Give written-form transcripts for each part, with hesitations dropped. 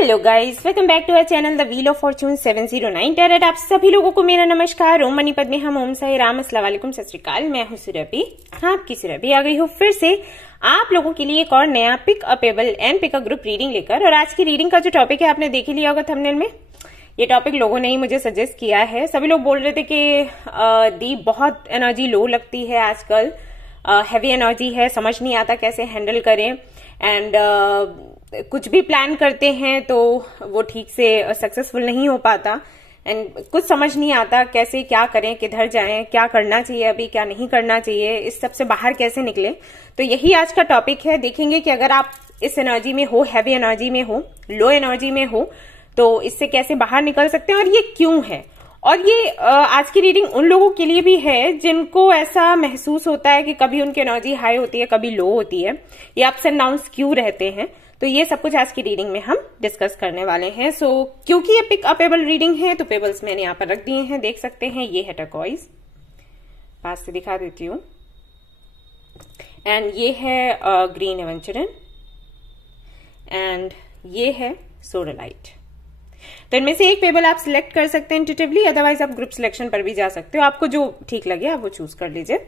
Hello guys, welcome back to our channel the wheel of fortune 709 tarot. आप सभी लोगों को मेरा नमस्कार। ओम मनी पद्मे हम ओम साई राम, अस्सलाम वालेकुम, सत श्री अकाल। मैं हूं सुरभि, हाँ आपकी सुरभि आ गई हूँ फिर से आप लोगों के लिए एक और नया पिक अपेबल and pick a group reading लेकर। और आज की रीडिंग का जो टॉपिक है आपने देख ही लिया होगा थंबनेल में। ये टॉपिक लोगों ने ही मुझे सजेस्ट किया है। सभी लोग बोल रहे थे कि दी बहुत एनर्जी लो लगती है आजकल, हैवी एनर्जी है, समझ नहीं आता कैसे हैंडल करें, एंड कुछ भी प्लान करते हैं तो वो ठीक से सक्सेसफुल नहीं हो पाता, एंड कुछ समझ नहीं आता कैसे क्या करें, किधर जाएं, क्या करना चाहिए अभी, क्या नहीं करना चाहिए, इस सब से बाहर कैसे निकले। तो यही आज का टॉपिक है। देखेंगे कि अगर आप इस एनर्जी में हो, हैवी एनर्जी में हो, लो एनर्जी में हो, तो इससे कैसे बाहर निकल सकते हैं और ये क्यों है। और ये आज की रीडिंग उन लोगों के लिए भी है जिनको ऐसा महसूस होता है कि कभी उनकी एनर्जी हाई होती है, कभी लो होती है, ये अप्स एंड डाउन्स क्यों रहते हैं। तो ये सब कुछ आज की रीडिंग में हम डिस्कस करने वाले हैं। सो क्योंकि ये पिक अपेबल रीडिंग है तो पेबल्स मैंने यहाँ पर रख दिए हैं, देख सकते हैं। ये है टर्कोइज, पास से दिखा देती हूँ, एंड ये है ग्रीन एवेंचुरन, एंड ये है सोडोलाइट। तो इनमें से एक पेबल आप सिलेक्ट कर सकते हैं इंट्यूटिवली, अदरवाइज आप ग्रुप सिलेक्शन पर भी जा सकते हो। आपको जो ठीक लगे आप वो चूज कर लीजिए।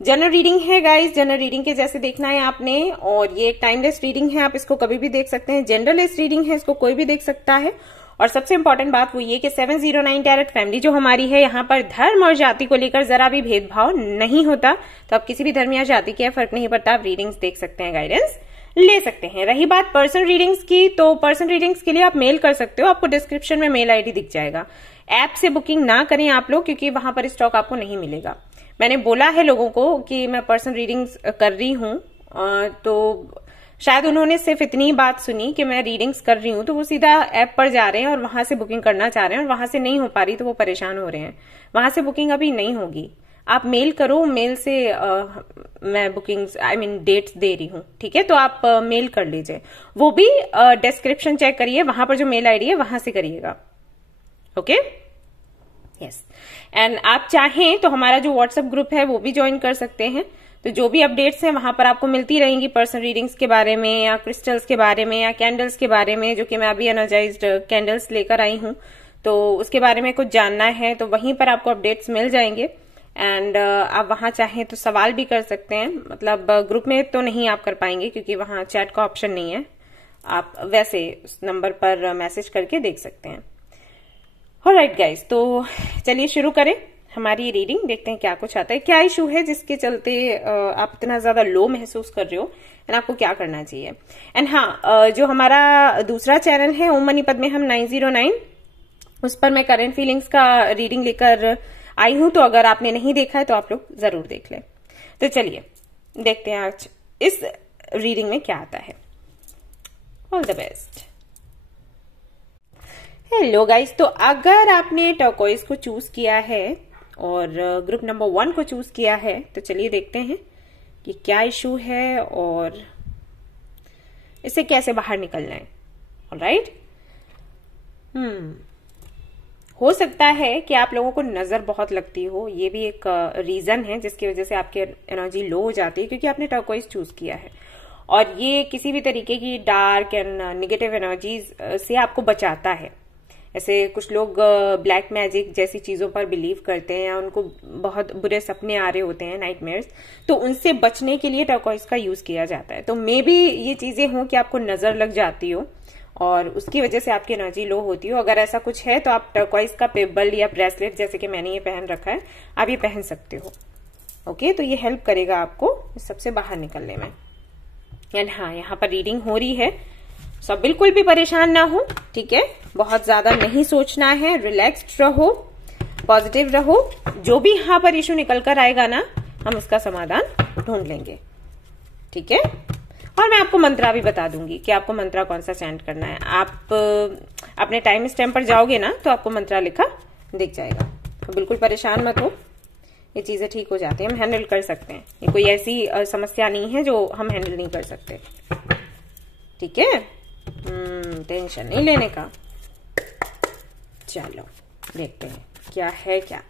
जनरल रीडिंग है गाइस, जनरल रीडिंग के जैसे देखना है आपने, और ये एक टाइमलेस रीडिंग है, आप इसको कभी भी देख सकते हैं। जनरलेस रीडिंग है, इसको कोई भी देख सकता है। और सबसे इंपॉर्टेंट बात वो ये कि 709 टैरेट फैमिली जो हमारी है, यहाँ पर धर्म और जाति को लेकर जरा भी भेदभाव नहीं होता। तो आप किसी भी धर्म या जाति के फर्क नहीं पड़ता, आप रीडिंग्स देख सकते हैं, गाइडेंस ले सकते हैं। रही बात पर्सनल रीडिंग्स की, तो पर्सनल रीडिंग्स के लिए आप मेल कर सकते हो, आपको डिस्क्रिप्शन में मेल आईडी दिख जाएगा। ऐप से बुकिंग ना करें आप लोग, क्योंकि वहां पर स्टॉक आपको नहीं मिलेगा। मैंने बोला है लोगों को कि मैं पर्सनल रीडिंग्स कर रही हूँ, तो शायद उन्होंने सिर्फ इतनी बात सुनी कि मैं रीडिंग्स कर रही हूँ, तो वो सीधा ऐप पर जा रहे हैं और वहां से बुकिंग करना चाह रहे हैं, और वहां से नहीं हो पा रही तो वो परेशान हो रहे हैं। वहां से बुकिंग अभी नहीं होगी, आप मेल करो, मेल से मैं बुकिंग्स डेट्स दे रही हूँ, ठीक है। तो आप मेल कर लीजिए, वो भी डिस्क्रिप्शन चेक करिए, वहां पर जो मेल आईडी है वहां से करिएगा, ओके। यस, एंड आप चाहें तो हमारा जो व्हाट्सएप ग्रुप है वो भी ज्वाइन कर सकते हैं। तो जो भी अपडेट्स हैं वहां पर आपको मिलती रहेंगी, पर्सनल रीडिंग्स के बारे में या क्रिस्टल्स के बारे में या कैंडल्स के बारे में, जो कि मैं अभी एनर्जाइज्ड कैंडल्स लेकर आई हूं, तो उसके बारे में कुछ जानना है तो वहीं पर आपको अपडेट्स मिल जाएंगे। एंड आप वहां चाहें तो सवाल भी कर सकते हैं, मतलब ग्रुप में तो नहीं आप कर पाएंगे क्योंकि वहां चैट का ऑप्शन नहीं है, आप वैसे उस नंबर पर मैसेज करके देख सकते हैं। ऑलराइट गाइस, तो चलिए शुरू करें हमारी रीडिंग, देखते हैं क्या कुछ आता है, क्या इशू है जिसके चलते आप इतना ज्यादा लो महसूस कर रहे हो, एंड आपको क्या करना चाहिए। एंड हाँ, जो हमारा दूसरा चैनल है ओम मनी पद्मे हम 909, उस पर मैं करंट फीलिंग्स का रीडिंग लेकर आई हूं, तो अगर आपने नहीं देखा है तो आप लोग जरूर देख लें। तो चलिए देखते हैं आज इस रीडिंग में क्या आता है। All the best. Hello guys, तो अगर आपने टर्कोइज को चूज किया है और ग्रुप नंबर 1 को चूज किया है, तो चलिए देखते हैं कि क्या इशू है और इससे कैसे बाहर निकलना है। ऑलराइट, हो सकता है कि आप लोगों को नजर बहुत लगती हो, ये भी एक रीजन है जिसकी वजह से आपकी एनर्जी लो हो जाती है, क्योंकि आपने टर्कोइज चूज किया है और ये किसी भी तरीके की डार्क एंड नेगेटिव एनर्जीज से आपको बचाता है। ऐसे कुछ लोग ब्लैक मैजिक जैसी चीजों पर बिलीव करते हैं या उनको बहुत बुरे सपने आ रहे होते हैं, नाइटमेयर्स, तो उनसे बचने के लिए टर्कोइज का यूज किया जाता है। तो मे बी ये चीजें हों कि आपको नजर लग जाती हो और उसकी वजह से आपकी एनर्जी लो होती हो। अगर ऐसा कुछ है तो आप टर्कोइज का पेबल या ब्रेसलेट, जैसे कि मैंने ये पहन रखा है, आप ये पहन सकते हो, ओके। तो ये हेल्प करेगा आपको इस सबसे बाहर निकलने में। एंड हाँ, यहाँ पर रीडिंग हो रही है, सब बिल्कुल भी परेशान ना हो, ठीक है। बहुत ज्यादा नहीं सोचना है, रिलैक्स्ड रहो, पॉजिटिव रहो। जो भी यहाँ पर इशू निकल कर आएगा ना, हम उसका समाधान ढूंढ लेंगे, ठीक है। और मैं आपको मंत्रा भी बता दूंगी कि आपको मंत्रा कौन सा चैंट करना है। आप अपने टाइम स्टैम्प पर जाओगे ना तो आपको मंत्रा लिखा दिख जाएगा। तो बिल्कुल परेशान मत हो, ये चीजें ठीक हो जाती हैं, हम हैंडल कर सकते हैं। ये कोई ऐसी समस्या नहीं है जो हम हैंडल नहीं कर सकते, ठीक है। टेंशन नहीं लेने का। चलो देखते हैं क्या है, क्या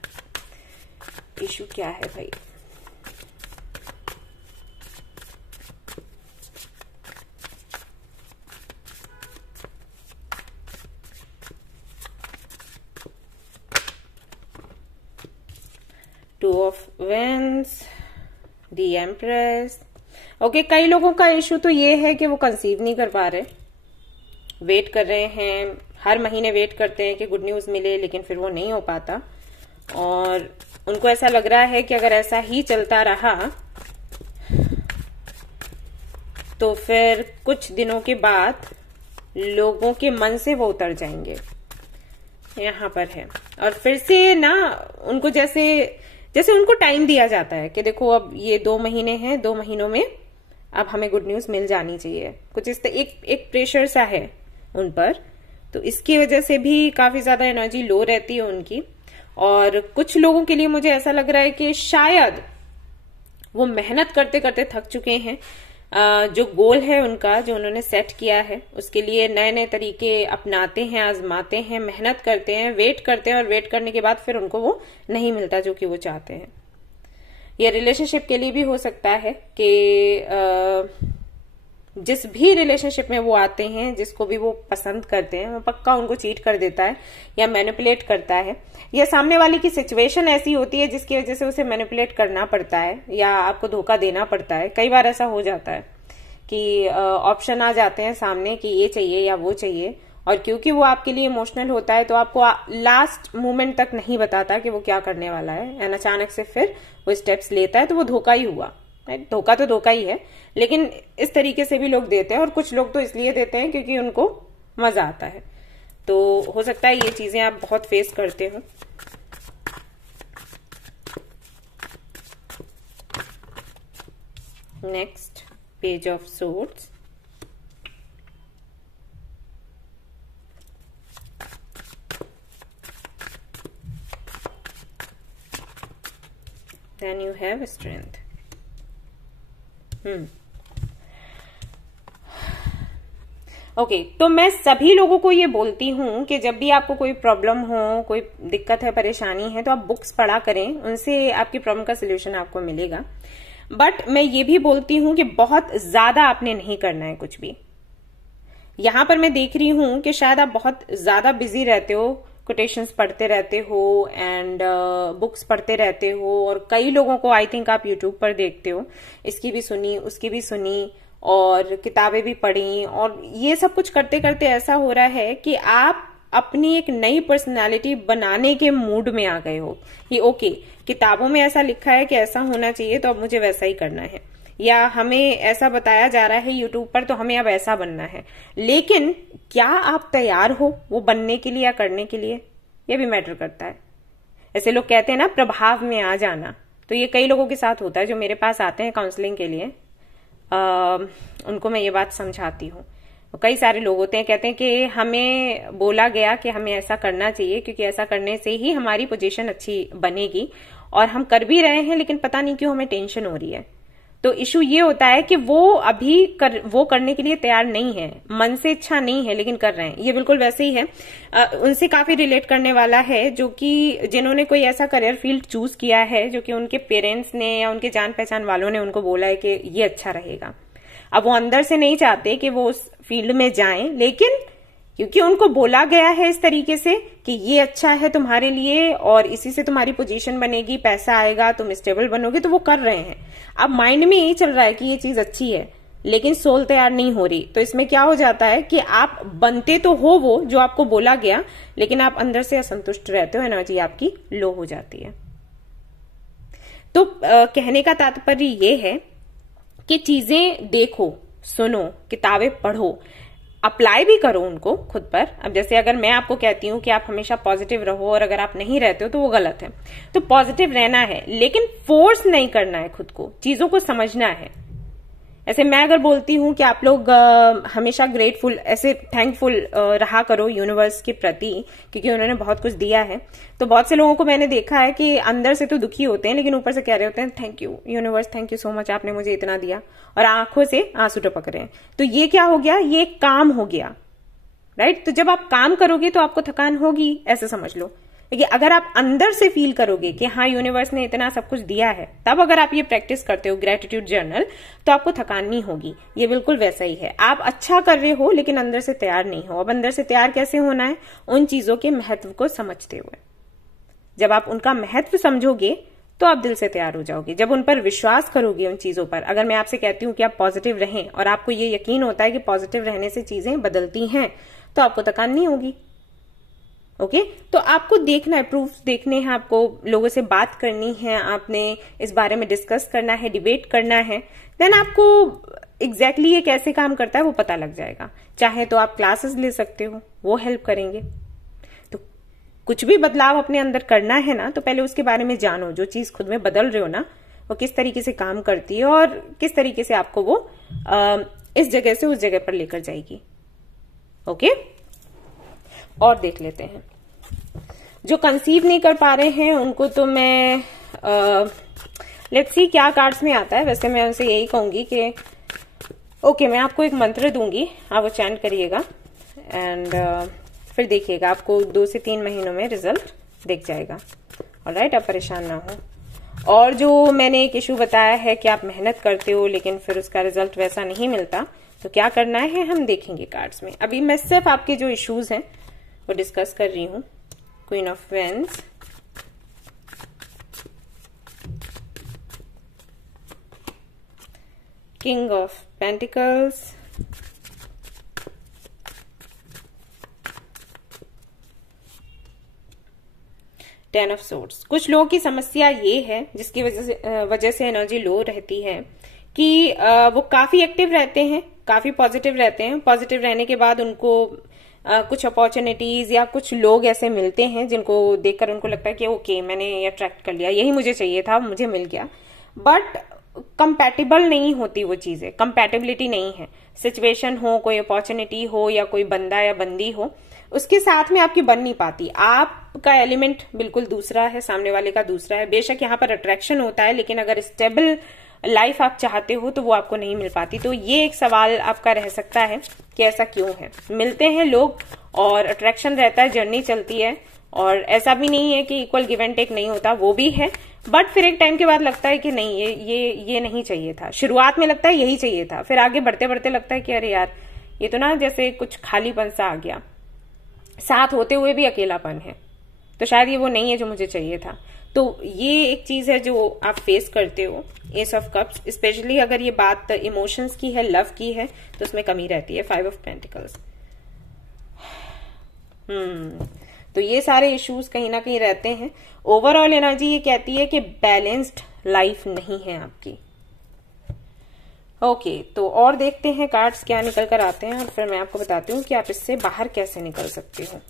इशू क्या है भाई। 2 of wands, the empress. Okay, कई लोगों का इशू तो ये है कि वो कंसीव नहीं कर पा रहे, वेट कर रहे हैं, हर महीने वेट करते हैं कि गुड न्यूज मिले, लेकिन फिर वो नहीं हो पाता और उनको ऐसा लग रहा है कि अगर ऐसा ही चलता रहा तो फिर कुछ दिनों के बाद लोगों के मन से वो उतर जाएंगे। यहां पर है, और फिर से ना उनको जैसे जैसे उनको टाइम दिया जाता है कि देखो अब ये 2 महीने हैं, 2 महीनों में अब हमें गुड न्यूज मिल जानी चाहिए, कुछ इस एक प्रेशर सा है उन पर। तो इसकी वजह से भी काफी ज्यादा एनर्जी लो रहती है उनकी। और कुछ लोगों के लिए मुझे ऐसा लग रहा है कि शायद वो मेहनत करते करते थक चुके हैं। जो गोल है उनका, जो उन्होंने सेट किया है, उसके लिए नए नए तरीके अपनाते हैं, आजमाते हैं, मेहनत करते हैं, वेट करते हैं और वेट करने के बाद फिर उनको वो नहीं मिलता जो कि वो चाहते हैं। यह रिलेशनशिप के लिए भी हो सकता है कि जिस भी रिलेशनशिप में वो आते हैं, जिसको भी वो पसंद करते हैं, वो पक्का उनको चीट कर देता है या मैनिपुलेट करता है, या सामने वाले की सिचुएशन ऐसी होती है जिसकी वजह से उसे मैनिपुलेट करना पड़ता है या आपको धोखा देना पड़ता है। कई बार ऐसा हो जाता है कि ऑप्शन आ जाते हैं सामने कि ये चाहिए या वो चाहिए, और क्योंकि वो आपके लिए इमोशनल होता है तो आपको लास्ट मोमेंट तक नहीं बताता कि वो क्या करने वाला है, एंड अचानक से फिर वो स्टेप्स लेता है, तो वो धोखा ही हुआ। धोखा तो धोखा ही है, लेकिन इस तरीके से भी लोग देते हैं, और कुछ लोग तो इसलिए देते हैं क्योंकि उनको मजा आता है। तो हो सकता है ये चीजें आप बहुत फेस करते हो। Next, page of swords. Then you have strength. Okay, तो मैं सभी लोगों को ये बोलती हूं कि जब भी आपको कोई प्रॉब्लम हो, कोई दिक्कत है, परेशानी है, तो आप बुक्स पढ़ा करें, उनसे आपकी प्रॉब्लम का सलूशन आपको मिलेगा। बट मैं ये भी बोलती हूं कि बहुत ज्यादा आपने नहीं करना है कुछ भी। यहां पर मैं देख रही हूं कि शायद आप बहुत ज्यादा बिजी रहते हो, कोटेशंस पढ़ते रहते हो एंड बुक्स पढ़ते रहते हो, और कई लोगों को आई थिंक आप यूट्यूब पर देखते हो, इसकी भी सुनी, उसकी भी सुनी, और किताबें भी पढ़ी, और ये सब कुछ करते करते ऐसा हो रहा है कि आप अपनी एक नई पर्सनालिटी बनाने के मूड में आ गए हो कि ओके, किताबों में ऐसा लिखा है कि ऐसा होना चाहिए तो अब मुझे वैसा ही करना है, या हमें ऐसा बताया जा रहा है यूट्यूब पर तो हमें अब ऐसा बनना है। लेकिन क्या आप तैयार हो वो बनने के लिए या करने के लिए, ये भी मैटर करता है। ऐसे लोग कहते हैं ना प्रभाव में आ जाना, तो ये कई लोगों के साथ होता है जो मेरे पास आते हैं काउंसलिंग के लिए। उनको मैं ये बात समझाती हूँ। कई सारे लोग होते हैं, कहते हैं कि हमें बोला गया कि हमें ऐसा करना चाहिए क्योंकि ऐसा करने से ही हमारी पोजीशन अच्छी बनेगी, और हम कर भी रहे हैं लेकिन पता नहीं क्यों हमें टेंशन हो रही है। तो इशू ये होता है कि वो अभी वो करने के लिए तैयार नहीं है, मन से इच्छा नहीं है लेकिन कर रहे हैं। ये बिल्कुल वैसे ही है, उनसे काफी रिलेट करने वाला है जो कि जिन्होंने कोई ऐसा करियर फील्ड चूज किया है जो कि उनके पेरेंट्स ने या उनके जान पहचान वालों ने उनको बोला है कि ये अच्छा रहेगा। अब वो अंदर से नहीं चाहते कि वो उस फील्ड में जाएं, लेकिन क्योंकि उनको बोला गया है इस तरीके से कि ये अच्छा है तुम्हारे लिए और इसी से तुम्हारी पोजीशन बनेगी, पैसा आएगा, तुम स्टेबल बनोगे, तो वो कर रहे हैं। अब माइंड में यही चल रहा है कि ये चीज अच्छी है, लेकिन सोल तैयार नहीं हो रही। तो इसमें क्या हो जाता है कि आप बनते तो हो वो जो आपको बोला गया, लेकिन आप अंदर से असंतुष्ट रहते हो, एनर्जी आपकी लो हो जाती है। तो कहने का तात्पर्य ये है कि चीजें देखो, सुनो, किताबें पढ़ो, अप्लाई भी करो उनको खुद पर। अब जैसे अगर मैं आपको कहती हूं कि आप हमेशा पॉजिटिव रहो और अगर आप नहीं रहते हो तो वो गलत है। तो पॉजिटिव रहना है लेकिन फोर्स नहीं करना है खुद को, चीजों को समझना है। ऐसे मैं अगर बोलती हूं कि आप लोग हमेशा ग्रेटफुल, ऐसे थैंकफुल रहा करो यूनिवर्स के प्रति क्योंकि उन्होंने बहुत कुछ दिया है, तो बहुत से लोगों को मैंने देखा है कि अंदर से तो दुखी होते हैं लेकिन ऊपर से कह रहे होते हैं thank you universe, thank you so much, आपने मुझे इतना दिया, और आंखों से आंसू टपक रहे हैं। तो ये क्या हो गया, ये एक काम हो गया, राइट। तो जब आप काम करोगे तो आपको थकान होगी, ऐसे समझ लो। देखिए अगर आप अंदर से फील करोगे कि हाँ यूनिवर्स ने इतना सब कुछ दिया है, तब अगर आप ये प्रैक्टिस करते हो ग्रेटिट्यूड जर्नल, तो आपको थकान नहीं होगी। ये बिल्कुल वैसा ही है, आप अच्छा कर रहे हो लेकिन अंदर से तैयार नहीं हो। अब अंदर से तैयार कैसे होना है, उन चीजों के महत्व को समझते हुए। जब आप उनका महत्व समझोगे तो आप दिल से तैयार हो जाओगे। जब उन पर विश्वास करोगे, उन चीजों पर, अगर मैं आपसे कहती हूँ कि आप पॉजिटिव रहें और आपको ये यकीन होता है कि पॉजिटिव रहने से चीजें बदलती हैं, तो आपको थकान नहीं होगी। ओके, तो आपको देखना है, प्रूफ देखने हैं, आपको लोगों से बात करनी है, आपने इस बारे में डिस्कस करना है, डिबेट करना है, देन आपको एग्जैक्टली ये कैसे काम करता है वो पता लग जाएगा। चाहे तो आप क्लासेस ले सकते हो, वो हेल्प करेंगे। तो कुछ भी बदलाव अपने अंदर करना है ना, तो पहले उसके बारे में जानो। जो चीज खुद में बदल रहे हो ना, वो किस तरीके से काम करती है और किस तरीके से आपको वो इस जगह से उस जगह पर लेकर जाएगी। ओके, और देख लेते हैं। जो कंसीव नहीं कर पा रहे हैं उनको तो मैं लेट्स सी क्या कार्ड्स में आता है। वैसे मैं उनसे यही कहूंगी कि ओके, मैं आपको एक मंत्र दूंगी, आप वो चैंट करिएगा एंड फिर देखिएगा, आपको 2 से 3 महीनों में रिजल्ट दिख जाएगा। ऑलराइट, आप परेशान ना हो। और जो मैंने एक इशू बताया है कि आप मेहनत करते हो लेकिन फिर उसका रिजल्ट वैसा नहीं मिलता, तो क्या करना है हम देखेंगे कार्ड्स में। अभी मैं सिर्फ आपके जो इश्यूज हैं वो डिस्कस कर रही हूं। Queen of wands, king of pentacles, ten of swords. कुछ लोगों की समस्या ये है, जिसकी वजह से एनर्जी लो रहती है, कि वो काफी एक्टिव रहते हैं, काफी पॉजिटिव रहते हैं। पॉजिटिव रहने के बाद उनको कुछ अपॉर्चुनिटीज या कुछ लोग ऐसे मिलते हैं जिनको देखकर उनको लगता है कि ओके, मैंने ये अट्रैक्ट कर लिया, यही मुझे चाहिए था, मुझे मिल गया। बट कंपैटिबल नहीं होती वो चीजें, कंपैटिबिलिटी नहीं है। सिचुएशन हो, कोई अपॉर्चुनिटी हो या कोई बंदा या बंदी हो, उसके साथ में आपकी बन नहीं पाती। आपका एलिमेंट बिल्कुल दूसरा है, सामने वाले का दूसरा है। बेशक यहाँ पर अट्रैक्शन होता है, लेकिन अगर स्टेबल लाइफ आप चाहते हो तो वो आपको नहीं मिल पाती। तो ये एक सवाल आपका रह सकता है कि ऐसा क्यों है। मिलते हैं लोग और अट्रैक्शन रहता है, जर्नी चलती है, और ऐसा भी नहीं है कि इक्वल गिव एंड टेक नहीं होता, वो भी है। बट फिर एक टाइम के बाद लगता है कि नहीं, ये नहीं चाहिए था। शुरुआत में लगता है यही चाहिए था, फिर आगे बढ़ते बढ़ते लगता है कि अरे यार, ये तो ना जैसे कुछ खालीपन सा आ गया, साथ होते हुए भी अकेलापन है, तो शायद ये वो नहीं है जो मुझे चाहिए था। तो ये एक चीज है जो आप फेस करते हो। एस ऑफ कप्स, स्पेशली अगर ये बात इमोशंस की है, लव की है, तो उसमें कमी रहती है। 5 ऑफ पेंटिकल्स, तो ये सारे इश्यूज कहीं ना कहीं रहते हैं। ओवरऑल एनर्जी ये कहती है कि बैलेंस्ड लाइफ नहीं है आपकी। ओके, तो और देखते हैं कार्ड्स क्या निकल कर आते हैं, और फिर मैं आपको बताती हूँ कि आप इससे बाहर कैसे निकल सकते हो।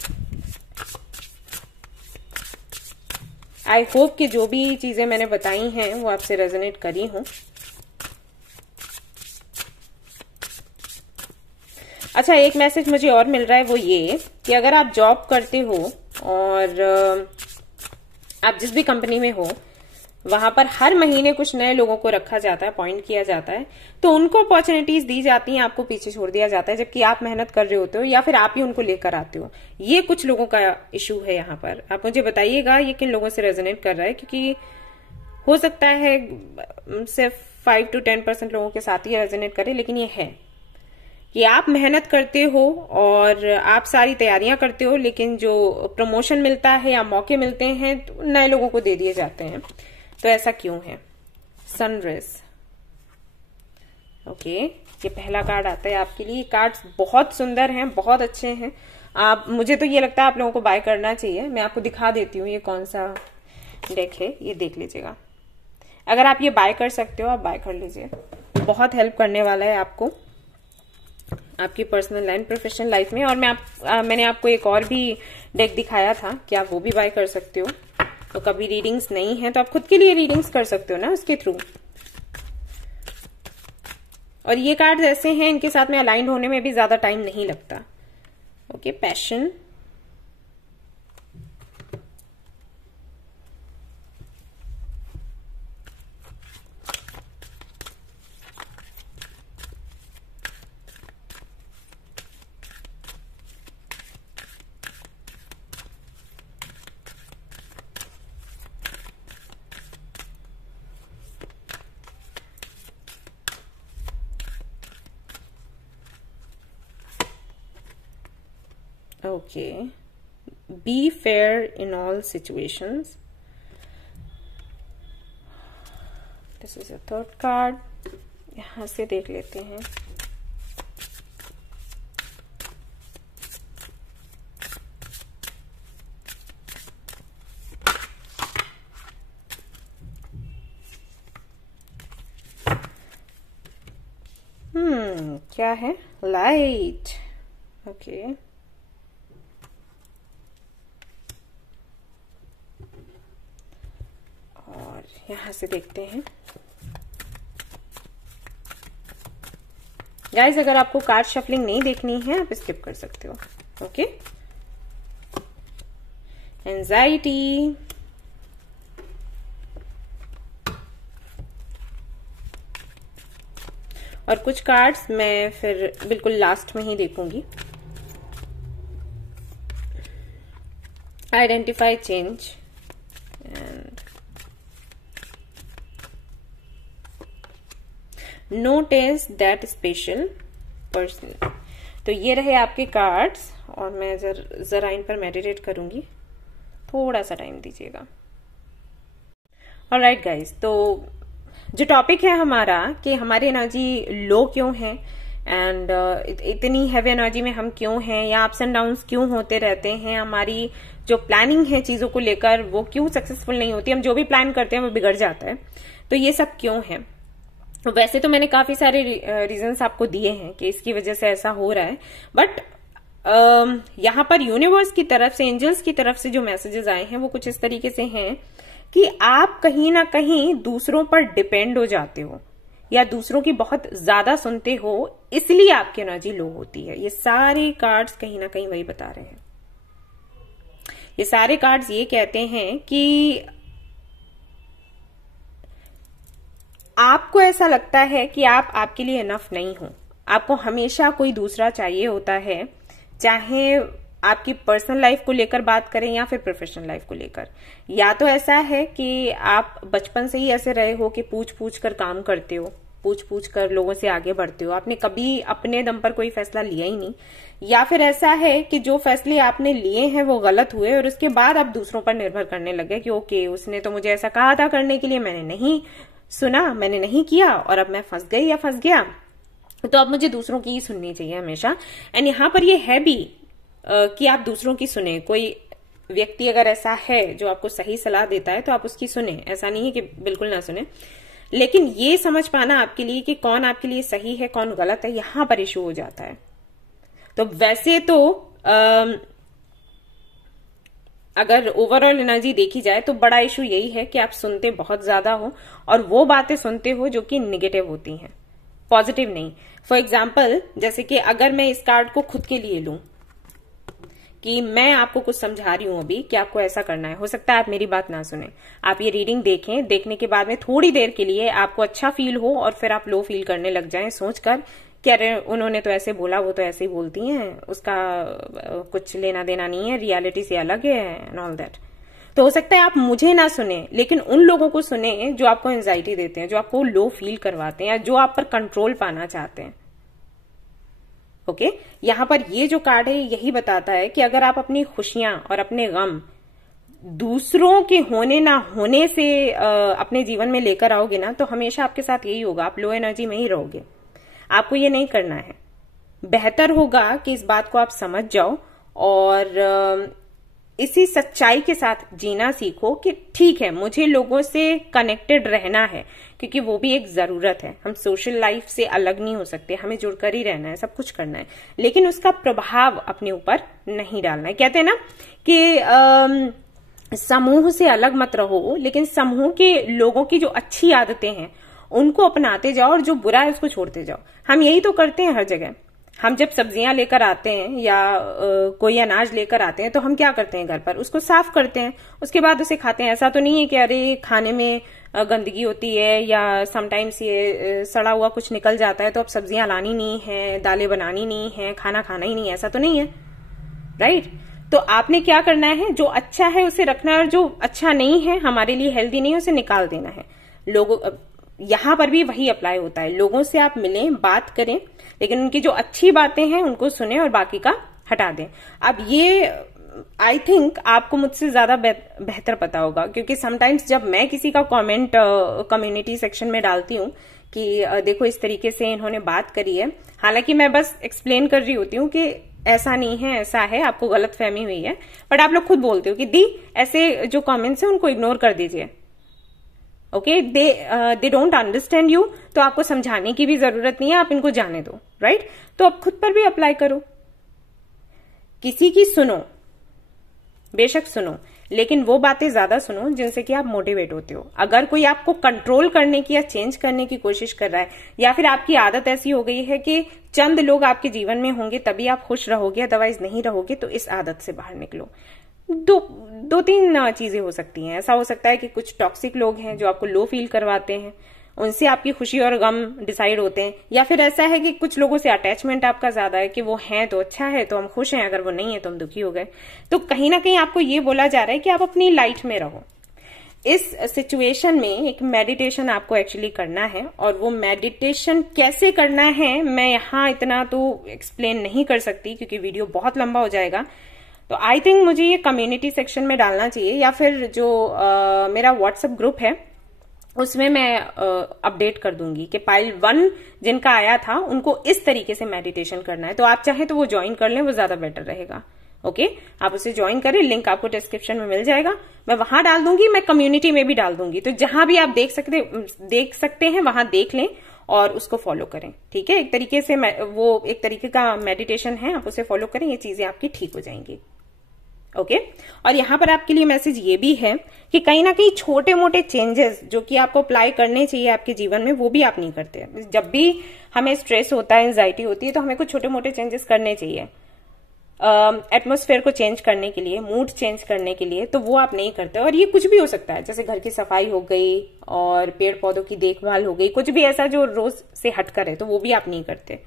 आई होप कि जो भी चीजें मैंने बताई हैं वो आपसे रेजोनेट करी हूं। अच्छा, एक मैसेज मुझे और मिल रहा है, वो ये कि अगर आप जॉब करते हो और आप जिस भी कंपनी में हो, वहां पर हर महीने कुछ नए लोगों को रखा जाता है, अपॉइंट किया जाता है, तो उनको अपॉर्चुनिटीज दी जाती हैं, आपको पीछे छोड़ दिया जाता है, जबकि आप मेहनत कर रहे होते हो या फिर आप ही उनको लेकर आते हो। ये कुछ लोगों का इशू है यहाँ पर। आप मुझे बताइएगा ये किन लोगों से रेजोनेट कर रहा है, क्योंकि हो सकता है सिर्फ 5 to 10% लोगों के साथ ही रेजोनेट करे, लेकिन ये है कि आप मेहनत करते हो और आप सारी तैयारियां करते हो, लेकिन जो प्रमोशन मिलता है या मौके मिलते हैं तो नए लोगों को दे दिए जाते हैं। तो ऐसा क्यों है? सनराइज। ओके, ये पहला कार्ड आता है आपके लिए। कार्ड्स बहुत सुंदर हैं, बहुत अच्छे हैं। आप, मुझे तो ये लगता है आप लोगों को बाय करना चाहिए। मैं आपको दिखा देती हूँ ये कौन सा डेक है, ये देख लीजिएगा। अगर आप ये बाय कर सकते हो, आप बाय कर लीजिए, बहुत हेल्प करने वाला है आपको आपकी पर्सनल एंड प्रोफेशनल लाइफ में। और मैंने आपको एक और भी डेक दिखाया था कि आप वो भी बाय कर सकते हो। तो कभी रीडिंग्स नहीं है तो आप खुद के लिए रीडिंग्स कर सकते हो ना उसके थ्रू। और ये कार्ड्स ऐसे हैं, इनके साथ में अलाइंड होने में भी ज्यादा टाइम नहीं लगता। Okay, passion, okay, be fair in all situations, this is a third card, यहां से देख लेते हैं। क्या है? लाइट। ओके, और यहां से देखते हैं गाइज, अगर आपको कार्ड शफलिंग नहीं देखनी है आप स्किप कर सकते हो। ओके, एंजाइटी, और कुछ कार्ड्स मैं फिर बिल्कुल लास्ट में ही देखूंगी। Identify change and notice that special person. तो ये रहे आपके कार्ड्स, और मैं जरा इन पर मेडिटेट करूंगी, थोड़ा सा टाइम दीजिएगा। ऑलराइट गाइज, तो जो टॉपिक है हमारा कि हमारी एनर्जी लो क्यों है एंड इतनी हैवी एनर्जी में हम क्यों हैं, या अप्स एंड डाउन्स क्यों होते रहते हैं, हमारी जो प्लानिंग है चीजों को लेकर वो क्यों सक्सेसफुल नहीं होती, हम जो भी प्लान करते हैं वो बिगड़ जाता है, तो ये सब क्यों है। वैसे तो मैंने काफी सारे रीजंस आपको दिए हैं कि इसकी वजह से ऐसा हो रहा है, बट यहाँ पर यूनिवर्स की तरफ से, एंजल्स की तरफ से जो मैसेजेस आए हैं वो कुछ इस तरीके से हैं कि आप कहीं ना कहीं दूसरों पर डिपेंड हो जाते हो या दूसरों की बहुत ज्यादा सुनते हो, इसलिए आपकी एनर्जी लो होती है। ये सारे कार्ड्स कहीं ना कहीं वही बता रहे हैं। ये सारे कार्ड्स ये कहते हैं कि आपको ऐसा लगता है कि आप आपके लिए इनफ नहीं हो, आपको हमेशा कोई दूसरा चाहिए होता है, चाहे आपकी पर्सनल लाइफ को लेकर बात करें या फिर प्रोफेशनल लाइफ को लेकर। या तो ऐसा है कि आप बचपन से ही ऐसे रहे हो कि पूछ पूछ कर काम करते हो, पूछ पूछ कर लोगों से आगे बढ़ते हो, आपने कभी अपने दम पर कोई फैसला लिया ही नहीं। या फिर ऐसा है कि जो फैसले आपने लिए हैं वो गलत हुए और उसके बाद आप दूसरों पर निर्भर करने लगे कि ओके उसने तो मुझे ऐसा कहा था करने के लिए, मैंने नहीं सुना, मैंने नहीं किया और अब मैं फंस गई या फंस गया, तो अब मुझे दूसरों की ही सुननी चाहिए हमेशा। एंड यहाँ पर ये है भी कि आप दूसरों की सुने। कोई व्यक्ति अगर ऐसा है जो आपको सही सलाह देता है तो आप उसकी सुने, ऐसा नहीं है कि बिल्कुल ना सुने, लेकिन ये समझ पाना आपके लिए कि कौन आपके लिए सही है कौन गलत है, यहां पर इशू हो जाता है। तो वैसे तो अगर ओवरऑल एनर्जी देखी जाए तो बड़ा इशू यही है कि आप सुनते बहुत ज्यादा हो और वो बातें सुनते हो जो कि निगेटिव होती हैं, पॉजिटिव नहीं। फॉर एग्जाम्पल, जैसे कि अगर मैं इस कार्ड को खुद के लिए लूं कि मैं आपको कुछ समझा रही हूं अभी कि आपको ऐसा करना है, हो सकता है आप मेरी बात ना सुने, आप ये रीडिंग देखें, देखने के बाद में थोड़ी देर के लिए आपको अच्छा फील हो और फिर आप लो फील करने लग जाएं सोचकर कि अरे उन्होंने तो ऐसे बोला, वो तो ऐसे ही बोलती हैं, उसका कुछ लेना देना नहीं है, रियलिटी से अलग है एंड ऑल दैट। तो हो सकता है आप मुझे ना सुने लेकिन उन लोगों को सुने जो आपको एंजाइटी देते हैं, जो आपको लो फील करवाते हैं या जो आप पर कंट्रोल पाना चाहते हैं। ओके, यहां पर ये जो कार्ड है यही बताता है कि अगर आप अपनी खुशियां और अपने गम दूसरों के होने ना होने से अपने जीवन में लेकर आओगे ना, तो हमेशा आपके साथ यही होगा, आप लो एनर्जी में ही रहोगे। आपको ये नहीं करना है। बेहतर होगा कि इस बात को आप समझ जाओ और इसी सच्चाई के साथ जीना सीखो कि ठीक है मुझे लोगों से कनेक्टेड रहना है क्योंकि वो भी एक जरूरत है, हम सोशल लाइफ से अलग नहीं हो सकते, हमें जुड़कर ही रहना है, सब कुछ करना है, लेकिन उसका प्रभाव अपने ऊपर नहीं डालना है। कहते हैं ना कि समूह से अलग मत रहो, लेकिन समूह के लोगों की जो अच्छी आदतें हैं उनको अपनाते जाओ और जो बुरा है उसको छोड़ते जाओ। हम यही तो करते हैं हर जगह। हम जब सब्जियां लेकर आते हैं या कोई अनाज लेकर आते हैं तो हम क्या करते हैं, घर पर उसको साफ करते हैं, उसके बाद उसे खाते हैं। ऐसा तो नहीं है कि अरे खाने में गंदगी होती है या समटाइम्स ये सड़ा हुआ कुछ निकल जाता है तो अब सब्जियां लानी नहीं है, दालें बनानी नहीं है, खाना खाना ही नहीं है, ऐसा तो नहीं है, राइट। तो आपने क्या करना है, जो अच्छा है उसे रखना है और जो अच्छा नहीं है, हमारे लिए हेल्दी नहीं है, उसे निकाल देना है। लोगों यहां पर भी वही अप्लाई होता है, लोगों से आप मिलें, बात करें, लेकिन उनकी जो अच्छी बातें हैं उनको सुने और बाकी का हटा दें। अब ये आई थिंक आपको मुझसे ज्यादा बेहतर पता होगा, क्योंकि समटाइम्स जब मैं किसी का कमेंट कम्युनिटी सेक्शन में डालती हूँ कि देखो इस तरीके से इन्होंने बात करी है, हालांकि मैं बस एक्सप्लेन कर रही होती हूँ कि ऐसा नहीं है, ऐसा है, आपको गलत फहमी हुई है, बट आप लोग खुद बोलते हो कि दी ऐसे जो कमेंट्स है उनको इग्नोर कर दीजिए। Okay, they don't understand you, तो आपको समझाने की भी जरूरत नहीं है, आप इनको जाने दो, राइट? तो अब खुद पर भी अप्लाई करो। किसी की सुनो, बेशक सुनो, लेकिन वो बातें ज्यादा सुनो जिनसे कि आप मोटिवेट होते हो। अगर कोई आपको कंट्रोल करने की या चेंज करने की कोशिश कर रहा है, या फिर आपकी आदत ऐसी हो गई है कि चंद लोग आपके जीवन में होंगे तभी आप खुश रहोगे, अदरवाइज नहीं रहोगे, तो इस आदत से बाहर निकलो। दो तीन चीजें हो सकती हैं। ऐसा हो सकता है कि कुछ टॉक्सिक लोग हैं जो आपको लो फील करवाते हैं, उनसे आपकी खुशी और गम डिसाइड होते हैं, या फिर ऐसा है कि कुछ लोगों से अटैचमेंट आपका ज्यादा है कि वो हैं तो अच्छा है तो हम खुश हैं, अगर वो नहीं है तो हम दुखी हो गए। तो कहीं ना कहीं आपको ये बोला जा रहा है कि आप अपनी लाइट में रहो। इस सिचुएशन में एक मेडिटेशन आपको एक्चुअली करना है, और वो मेडिटेशन कैसे करना है मैं यहाँ इतना तो एक्सप्लेन नहीं कर सकती क्योंकि वीडियो बहुत लंबा हो जाएगा। तो आई थिंक मुझे ये कम्युनिटी सेक्शन में डालना चाहिए, या फिर जो मेरा व्हाट्सएप ग्रुप है उसमें मैं अपडेट कर दूंगी कि पाइल 1 जिनका आया था उनको इस तरीके से मेडिटेशन करना है। तो आप चाहें तो वो ज्वाइन कर लें, वो ज्यादा बेटर रहेगा। ओके, आप उसे ज्वाइन करें, लिंक आपको डिस्क्रिप्शन में मिल जाएगा, मैं वहां डाल दूंगी, मैं कम्युनिटी में भी डाल दूंगी। तो जहां भी आप देख सकते हैं वहां देख लें और उसको फॉलो करें, ठीक है? एक तरीके से वो एक तरीके का मेडिटेशन है, आप उसे फॉलो करें, ये चीजें आपकी ठीक हो जाएंगी। ओके, और यहां पर आपके लिए मैसेज ये भी है कि कहीं ना कहीं छोटे मोटे चेंजेस जो कि आपको अप्लाई करने चाहिए आपके जीवन में, वो भी आप नहीं करते। जब भी हमें स्ट्रेस होता है, एंजाइटी होती है, तो हमें कुछ छोटे मोटे चेंजेस करने चाहिए एटमॉस्फेयर को चेंज करने के लिए, मूड चेंज करने के लिए, तो वो आप नहीं करते। और ये कुछ भी हो सकता है, जैसे घर की सफाई हो गई और पेड़ पौधों की देखभाल हो गई, कुछ भी ऐसा जो रोज से हटकर है, तो वो भी आप नहीं करते।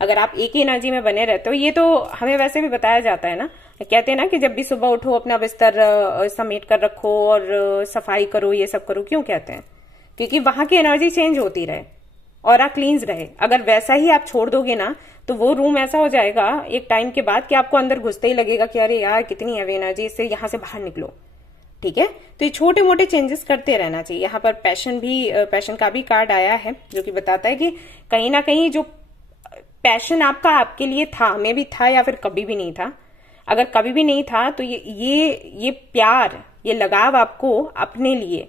अगर आप एक ही एनर्जी में बने रहते हो, ये तो हमें वैसे भी बताया जाता है ना, कहते हैं ना कि जब भी सुबह उठो अपना बिस्तर समेट कर रखो और सफाई करो, ये सब करो। क्यों कहते हैं? क्योंकि वहां की एनर्जी चेंज होती रहे, ऑरा क्लींस रहे। अगर वैसा ही आप छोड़ दोगे ना, तो वो रूम ऐसा हो जाएगा एक टाइम के बाद कि आपको अंदर घुसते ही लगेगा कि अरे यार कितनी हैवी एनर्जी, इससे यहां से बाहर निकलो। ठीक है, तो ये छोटे मोटे चेंजेस करते रहना चाहिए। यहाँ पर पैशन का भी कार्ड आया है जो कि बताता है कि कहीं ना कहीं जो पैशन आपका आपके लिए था, मे भी था या फिर कभी भी नहीं था। अगर कभी भी नहीं था तो ये प्यार, ये लगाव आपको अपने लिए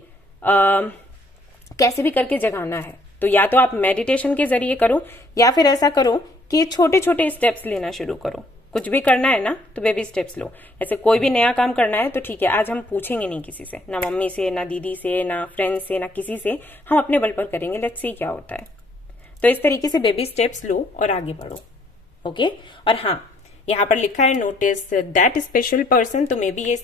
कैसे भी करके जगाना है। तो या तो आप मेडिटेशन के जरिए करो, या फिर ऐसा करो कि छोटे छोटे स्टेप्स लेना शुरू करो। कुछ भी करना है ना तो बेबी स्टेप्स लो। ऐसे कोई भी नया काम करना है तो ठीक है, आज हम पूछेंगे नहीं किसी से, ना मम्मी से, ना दीदी से, ना फ्रेंड से, ना किसी से, हम अपने बल पर करेंगे। लेट्स सी क्या होता है। तो इस तरीके से बेबी स्टेप्स लो और आगे बढ़ो। ओके, और हाँ, यहाँ पर लिखा है नोटिस दैट स्पेशल पर्सन, तो मे बी ये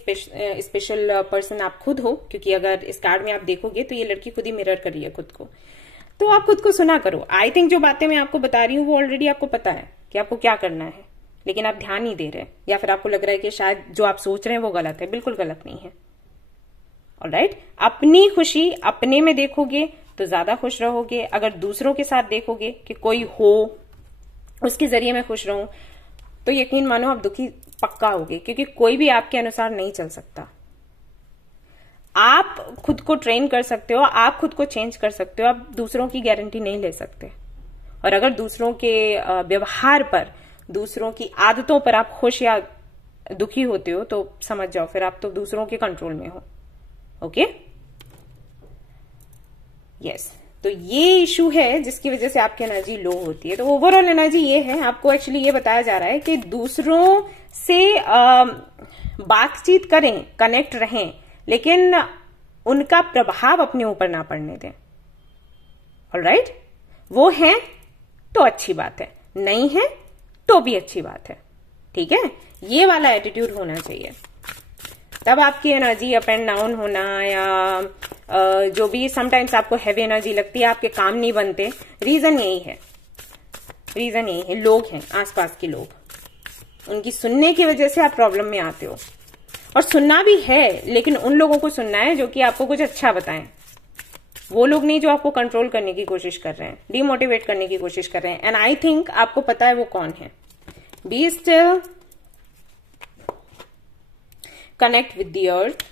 स्पेशल पर्सन आप खुद हो, क्योंकि अगर इस कार्ड में आप देखोगे तो ये लड़की खुद ही मिरर कर रही है खुद को। तो आप खुद को सुना करो। आई थिंक जो बातें मैं आपको बता रही हूँ वो ऑलरेडी आपको पता है कि आपको क्या करना है, लेकिन आप ध्यान नहीं दे रहे, या फिर आपको लग रहा है कि शायद जो आप सोच रहे हैं वो गलत है। बिल्कुल गलत नहीं है। ऑलराइट, अपनी खुशी अपने में देखोगे तो ज्यादा खुश रहोगे। अगर दूसरों के साथ देखोगे कि कोई हो उसके जरिए मैं खुश रहूं, तो यकीन मानो आप दुखी पक्का होगे, क्योंकि कोई भी आपके अनुसार नहीं चल सकता। आप खुद को ट्रेन कर सकते हो, आप खुद को चेंज कर सकते हो, आप दूसरों की गारंटी नहीं ले सकते। और अगर दूसरों के व्यवहार पर, दूसरों की आदतों पर आप खुश या दुखी होते हो तो समझ जाओ फिर आप तो दूसरों के कंट्रोल में हो। ओके, यस, तो ये इशू है जिसकी वजह से आपकी एनर्जी लो होती है। तो ओवरऑल एनर्जी ये है, आपको एक्चुअली ये बताया जा रहा है कि दूसरों से बातचीत करें, कनेक्ट रहें, लेकिन उनका प्रभाव अपने ऊपर ना पड़ने दें। ऑलराइट, वो है तो अच्छी बात है, नहीं है तो भी अच्छी बात है। ठीक है, ये वाला एटीट्यूड होना चाहिए, तब आपकी एनर्जी अप एंड डाउन होना, या जो भी समटाइम्स आपको हैवी एनर्जी लगती है, आपके काम नहीं बनते, रीजन यही है। रीजन यही है, लोग हैं, आसपास के लोग, उनकी सुनने की वजह से आप प्रॉब्लम में आते हो। और सुनना भी है, लेकिन उन लोगों को सुनना है जो कि आपको कुछ अच्छा बताएं। वो लोग नहीं जो आपको कंट्रोल करने की कोशिश कर रहे हैं, डिमोटिवेट करने की कोशिश कर रहे हैं। एंड आई थिंक आपको पता है वो कौन है। Be still, connect with the earth,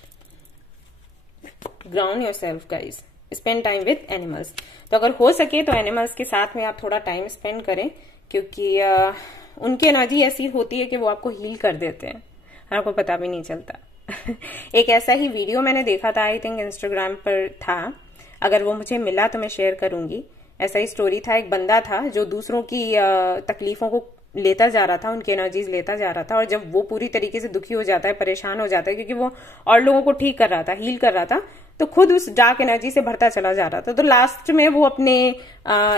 ground yourself guys, spend time with animals। तो अगर हो सके तो एनिमल्स के साथ में आप थोड़ा टाइम स्पेंड करें, क्योंकि उनकी एनर्जी ऐसी होती है कि वो आपको हील कर देते हैं, आपको पता भी नहीं चलता। एक ऐसा ही वीडियो मैंने देखा था, आई थिंक इंस्टाग्राम पर था, अगर वो मुझे मिला तो मैं शेयर करूंगी। ऐसा ही स्टोरी था, एक बंदा था जो दूसरों की तकलीफों को लेता जा रहा था, उनकी एनर्जीज लेता जा रहा था, और जब वो पूरी तरीके से दुखी हो जाता है, परेशान हो जाता है, क्योंकि वो और लोगों को ठीक कर रहा था, हील कर रहा था, तो खुद उस डार्क एनर्जी से भरता चला जा रहा था। तो लास्ट में वो अपने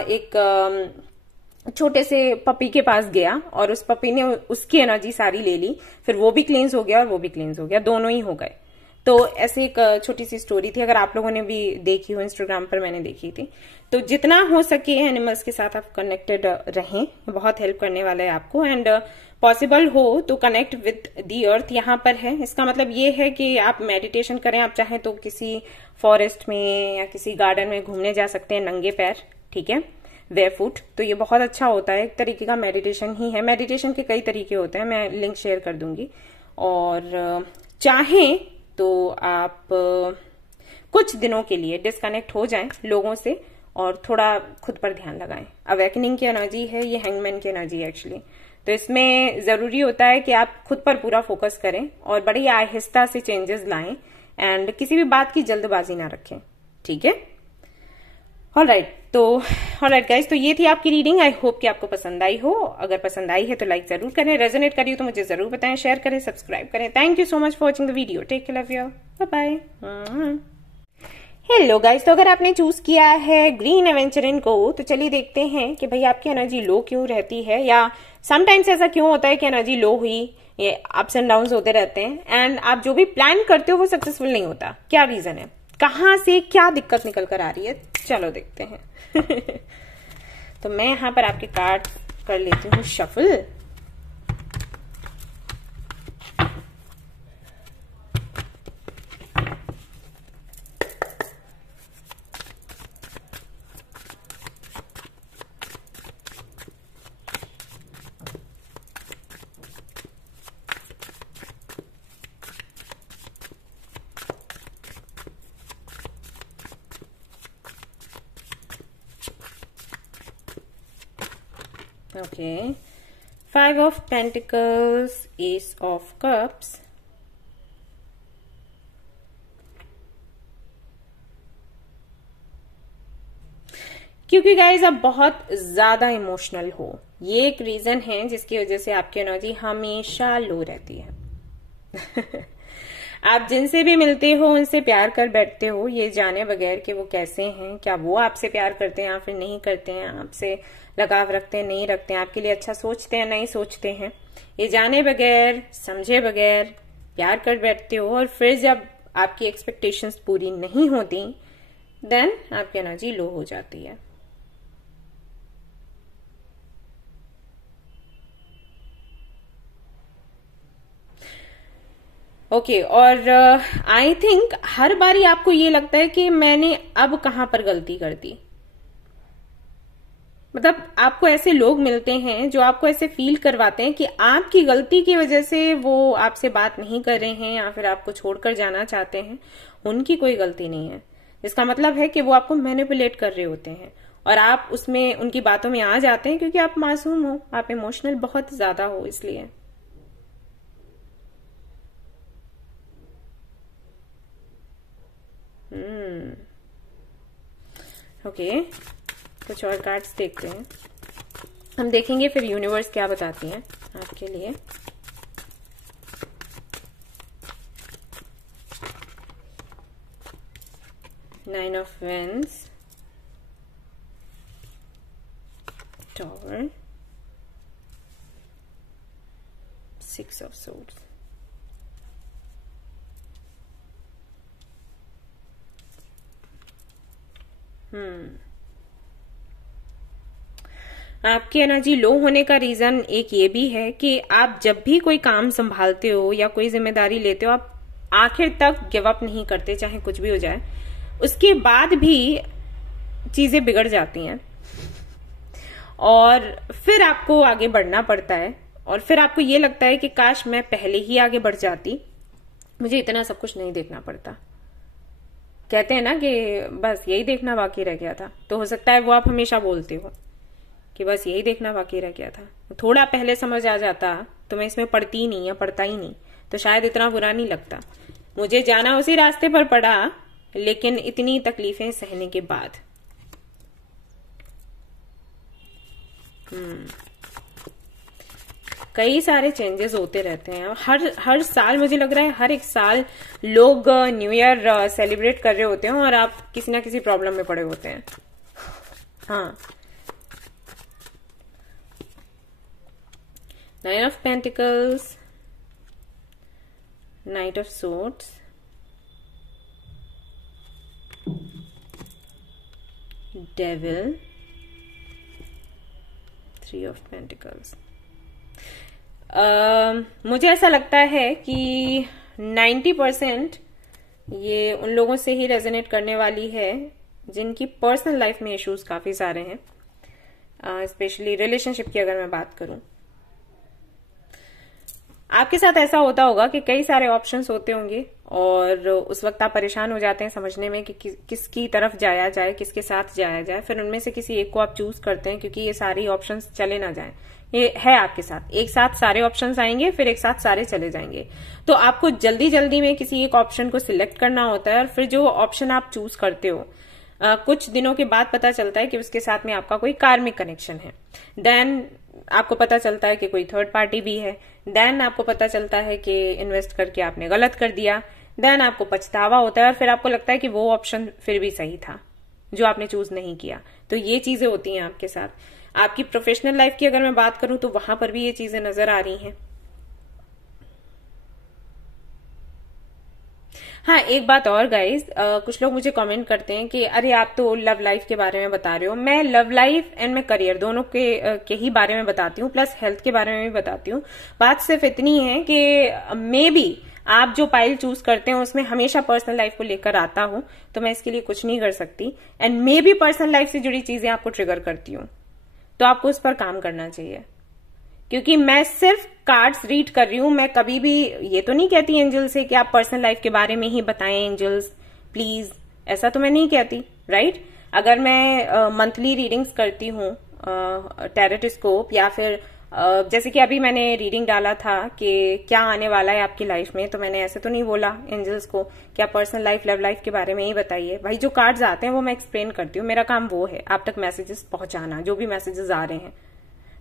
एक छोटे से पपी के पास गया और उस पपी ने उसकी एनर्जी सारी ले ली, फिर वो भी क्लींस हो गया और वो भी क्लींस हो गया, दोनों ही हो गए। तो ऐसे एक छोटी सी स्टोरी थी, अगर आप लोगों ने भी देखी हो, इंस्टाग्राम पर मैंने देखी थी। तो जितना हो सके एनिमल्स के साथ आप कनेक्टेड रहें, बहुत हेल्प करने वाला है आपको। एंड पॉसिबल हो तो कनेक्ट विद दी अर्थ यहाँ पर है, इसका मतलब ये है कि आप मेडिटेशन करें। आप चाहें तो किसी फॉरेस्ट में या किसी गार्डन में घूमने जा सकते हैं नंगे पैर, ठीक है, बेयरफुट। तो ये बहुत अच्छा होता है, एक तरीके का मेडिटेशन ही है। मेडिटेशन के कई तरीके होते हैं, मैं लिंक शेयर कर दूंगी। और चाहें तो आप कुछ दिनों के लिए डिस्कनेक्ट हो जाएं लोगों से और थोड़ा खुद पर ध्यान लगाएं। अवेकनिंग की एनर्जी है ये, हैंगमैन की एनर्जी है एक्चुअली। तो इसमें जरूरी होता है कि आप खुद पर पूरा फोकस करें और बड़ी आहिस्ता से चेंजेस लाएं, एंड किसी भी बात की जल्दबाजी ना रखें, ठीक है। ऑलराइट गाइस, तो ये थी आपकी रीडिंग। आई होप कि आपको पसंद आई हो। अगर पसंद आई है तो लाइक जरूर करें, रेजोनेट करिए तो मुझे जरूर बताएं, शेयर करें, सब्सक्राइब करें। Thank you so much for watching the video. Take care, love you, bye bye. Hello guys, तो अगर आपने चूज किया है ग्रीन एवेंचरिन को, तो चलिए देखते हैं कि भाई आपकी एनर्जी लो क्यों रहती है, या समटाइम्स ऐसा क्यों होता है कि एनर्जी लो हुई, ये अप्स एंड डाउन्स होते रहते हैं, एंड आप जो भी प्लान करते हो वो सक्सेसफुल नहीं होता। क्या रीजन है, कहाँ से क्या दिक्कत निकल कर आ रही है, चलो देखते हैं। तो मैं यहां पर आपके कार्ड कर लेती हूँ shuffle. Okay, 5 of Pentacles, Ace of Cups, क्योंकि गाइज आप बहुत ज्यादा इमोशनल हो, ये एक रीजन है जिसकी वजह से आपकी एनर्जी हमेशा लो रहती है। आप जिनसे भी मिलते हो उनसे प्यार कर बैठते हो, ये जाने बगैर कि वो कैसे हैं, क्या वो आपसे प्यार करते हैं या फिर नहीं करते हैं, आपसे लगाव रखते हैं नहीं रखते हैं, आपके लिए अच्छा सोचते हैं नहीं सोचते हैं, ये जाने बगैर समझे बगैर प्यार कर बैठते हो। और फिर जब आपकी एक्सपेक्टेशंस पूरी नहीं होती, देन आपकी एनर्जी लो हो जाती है। ओके, और आई थिंक हर बारी आपको ये लगता है कि मैंने अब कहां पर गलती कर दी। मतलब आपको ऐसे लोग मिलते हैं जो आपको ऐसे फील करवाते हैं कि आपकी गलती की वजह से वो आपसे बात नहीं कर रहे हैं या फिर आपको छोड़कर जाना चाहते हैं। उनकी कोई गलती नहीं है, इसका मतलब है कि वो आपको मैनिपुलेट कर रहे होते हैं और आप उसमें उनकी बातों में आ जाते हैं क्योंकि आप मासूम हो, आप इमोशनल बहुत ज्यादा हो, इसलिए। ओके, कुछ और कार्ड्स देखते हैं, हम देखेंगे फिर यूनिवर्स क्या बताती हैं आपके लिए। Nine of wands, tower, six of swords. आपकी एनर्जी लो होने का रीजन एक ये भी है कि आप जब भी कोई काम संभालते हो या कोई जिम्मेदारी लेते हो, आप आखिर तक गिव अप नहीं करते, चाहे कुछ भी हो जाए। उसके बाद भी चीजें बिगड़ जाती हैं और फिर आपको आगे बढ़ना पड़ता है और फिर आपको ये लगता है कि काश मैं पहले ही आगे बढ़ जाती, मुझे इतना सब कुछ नहीं देखना पड़ता। कहते हैं ना कि बस यही देखना बाकी रह गया था, तो हो सकता है वो आप हमेशा बोलते हो कि बस यही देखना बाकी रह गया था। थोड़ा पहले समझ आ जाता तो मैं इसमें पढ़ती ही नहीं या पढ़ता ही नहीं, तो शायद इतना बुरा नहीं लगता। मुझे जाना उसी रास्ते पर पड़ा, लेकिन इतनी तकलीफें सहने के बाद। कई सारे चेंजेस होते रहते हैं हर साल। मुझे लग रहा है हर एक साल लोग न्यू ईयर सेलिब्रेट कर रहे होते हैं और आप किसी ना किसी प्रॉब्लम में पड़े होते हैं। हाँ, 9 of Pentacles, Knight of Swords, Devil, 3 of Pentacles। मुझे ऐसा लगता है कि 90% ये उन लोगों से ही रेजोनेट करने वाली है जिनकी पर्सनल लाइफ में इश्यूज काफी सारे हैं, स्पेशली रिलेशनशिप की अगर मैं बात करूं। आपके साथ ऐसा होता होगा कि कई सारे ऑप्शंस होते होंगे और उस वक्त आप परेशान हो जाते हैं समझने में कि किसकी तरफ जाया जाए, किसके साथ जाया जाए। फिर उनमें से किसी एक को आप चूज करते हैं क्योंकि ये सारी ऑप्शंस चले ना जाएं। ये है आपके साथ, एक साथ सारे ऑप्शंस आएंगे, फिर एक साथ सारे चले जाएंगे। तो आपको जल्दी जल्दी में किसी एक ऑप्शन को सिलेक्ट करना होता है और फिर जो ऑप्शन आप चूज करते हो कुछ दिनों के बाद पता चलता है कि उसके साथ में आपका कोई कार्मिक कनेक्शन है। देन आपको पता चलता है कि कोई थर्ड पार्टी भी है। देन आपको पता चलता है कि इन्वेस्ट करके आपने गलत कर दिया। देन आपको पछतावा होता है और फिर आपको लगता है कि वो ऑप्शन फिर भी सही था जो आपने चूज नहीं किया। तो ये चीजें होती हैं आपके साथ। आपकी प्रोफेशनल लाइफ की अगर मैं बात करूं तो वहां पर भी ये चीजें नजर आ रही हैं। हाँ, एक बात और गाइज, कुछ लोग मुझे कमेंट करते हैं कि अरे आप तो लव लाइफ के बारे में बता रहे हो। मैं लव लाइफ एंड मैं करियर दोनों के ही बारे में बताती हूँ, प्लस हेल्थ के बारे में भी बताती हूँ। बात सिर्फ इतनी है कि मे बी आप जो पाइल चूज करते हैं उसमें हमेशा पर्सनल लाइफ को लेकर आता हूं, तो मैं इसके लिए कुछ नहीं कर सकती। And may be personal life से जुड़ी चीजें आपको ट्रिगर करती हूँ, तो आपको उस पर काम करना चाहिए। क्योंकि मैं सिर्फ कार्ड्स रीड कर रही हूं, मैं कभी भी ये तो नहीं कहती एंजल से कि आप पर्सनल लाइफ के बारे में ही बताएं एंजल्स प्लीज, ऐसा तो मैं नहीं कहती, राइट। अगर मैं मंथली रीडिंग्स करती हूँ टेरेटोस्कोप, या फिर जैसे कि अभी मैंने रीडिंग डाला था कि क्या आने वाला है आपकी लाइफ में, तो मैंने ऐसे तो नहीं बोला एंजल्स को कि आप पर्सनल लाइफ लव लाइफ के बारे में ही बताइए। भाई जो कार्ड्स आते हैं वो मैं एक्सप्लेन करती हूँ, मेरा काम वो है आप तक मैसेजेस पहुंचाना, जो भी मैसेजेस आ रहे हैं,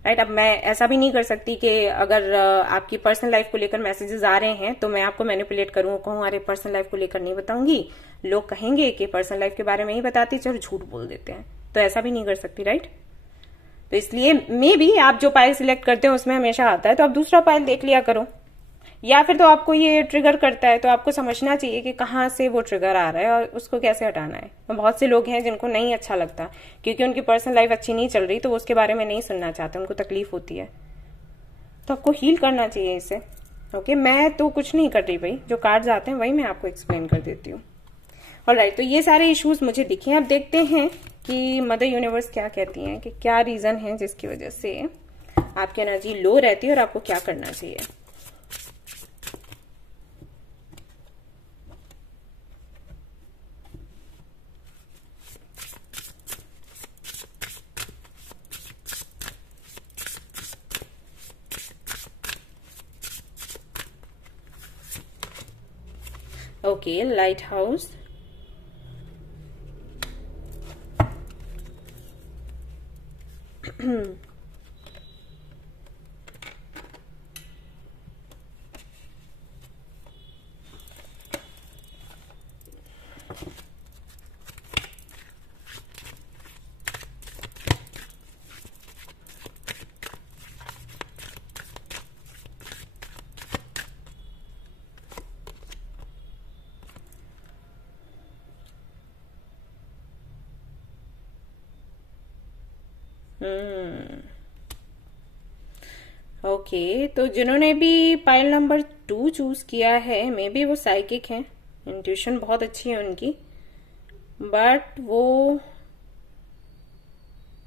राइट। अब मैं ऐसा भी नहीं कर सकती कि अगर आपकी पर्सनल लाइफ को लेकर मैसेजेस आ रहे हैं तो मैं आपको मैनिपुलेट करूं, कहूं अरे पर्सनल लाइफ को लेकर नहीं बताऊंगी, लोग कहेंगे कि पर्सनल लाइफ के बारे में ही बताती, चलो झूठ बोल देते हैं, तो ऐसा भी नहीं कर सकती, राइट। तो इसलिए मे बी आप जो पाइल सिलेक्ट करते हैं उसमें हमेशा आता है, तो आप दूसरा पाइल देख लिया करो। या फिर तो आपको ये ट्रिगर करता है तो आपको समझना चाहिए कि कहाँ से वो ट्रिगर आ रहा है और उसको कैसे हटाना है। तो बहुत से लोग हैं जिनको नहीं अच्छा लगता क्योंकि उनकी पर्सनल लाइफ अच्छी नहीं चल रही, तो वो उसके बारे में नहीं सुनना चाहते, उनको तकलीफ होती है। तो आपको हील करना चाहिए इसे। ओके, मैं तो कुछ नहीं कर रही भाई, जो कार्ड्स आते हैं वही मैं आपको एक्सप्लेन कर देती हूँ। ऑलराइट, तो ये सारे इश्यूज मुझे दिखे। अब देखते हैं कि मदर यूनिवर्स क्या कहती हैं, कि क्या रीजन है जिसकी वजह से आपकी एनर्जी लो रहती है और आपको क्या करना चाहिए। Okay, lighthouse. ओके, तो जिन्होंने भी पाइल नंबर 2 चूज किया है, मे बी वो साइकिक हैं, इंट्यूशन बहुत अच्छी है उनकी, बट वो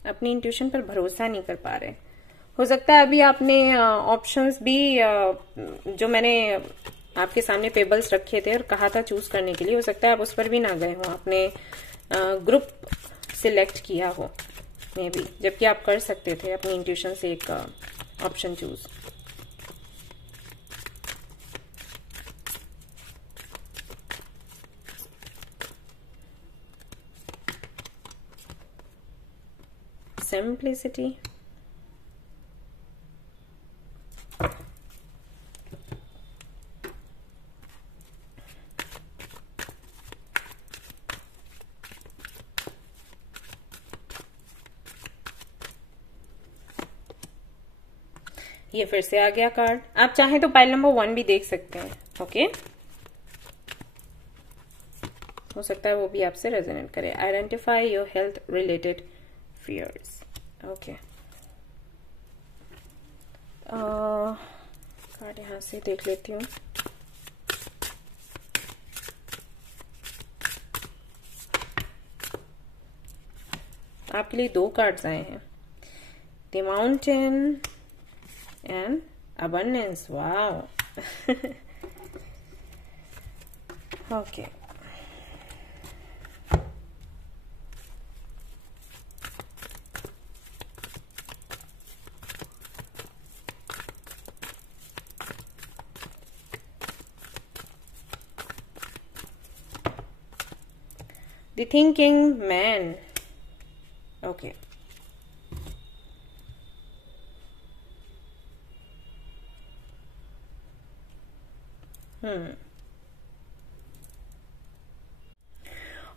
अपनी इंट्यूशन पर भरोसा नहीं कर पा रहे। हो सकता है अभी आपने ऑप्शंस भी जो मैंने आपके सामने पेबल्स रखे थे और कहा था चूज करने के लिए, हो सकता है आप उस पर भी ना गए हो, आपने ग्रुप सिलेक्ट किया हो मे बी, जबकि आप कर सकते थे अपनी इंट्यूशन से एक ऑप्शन चूज। सिंप्लिसिटी, ये फिर से आ गया कार्ड। आप चाहें तो पाइल नंबर 1 भी देख सकते हैं। ओके, हो सकता है वो भी आपसे रेजोनेट करे। Identify your health related fears. Okay, card यहां से देख लेती हूँ। आपके लिए 2 कार्ड्स आए हैं, the mountain and abundance. Wow. Okay. The thinking man. Okay.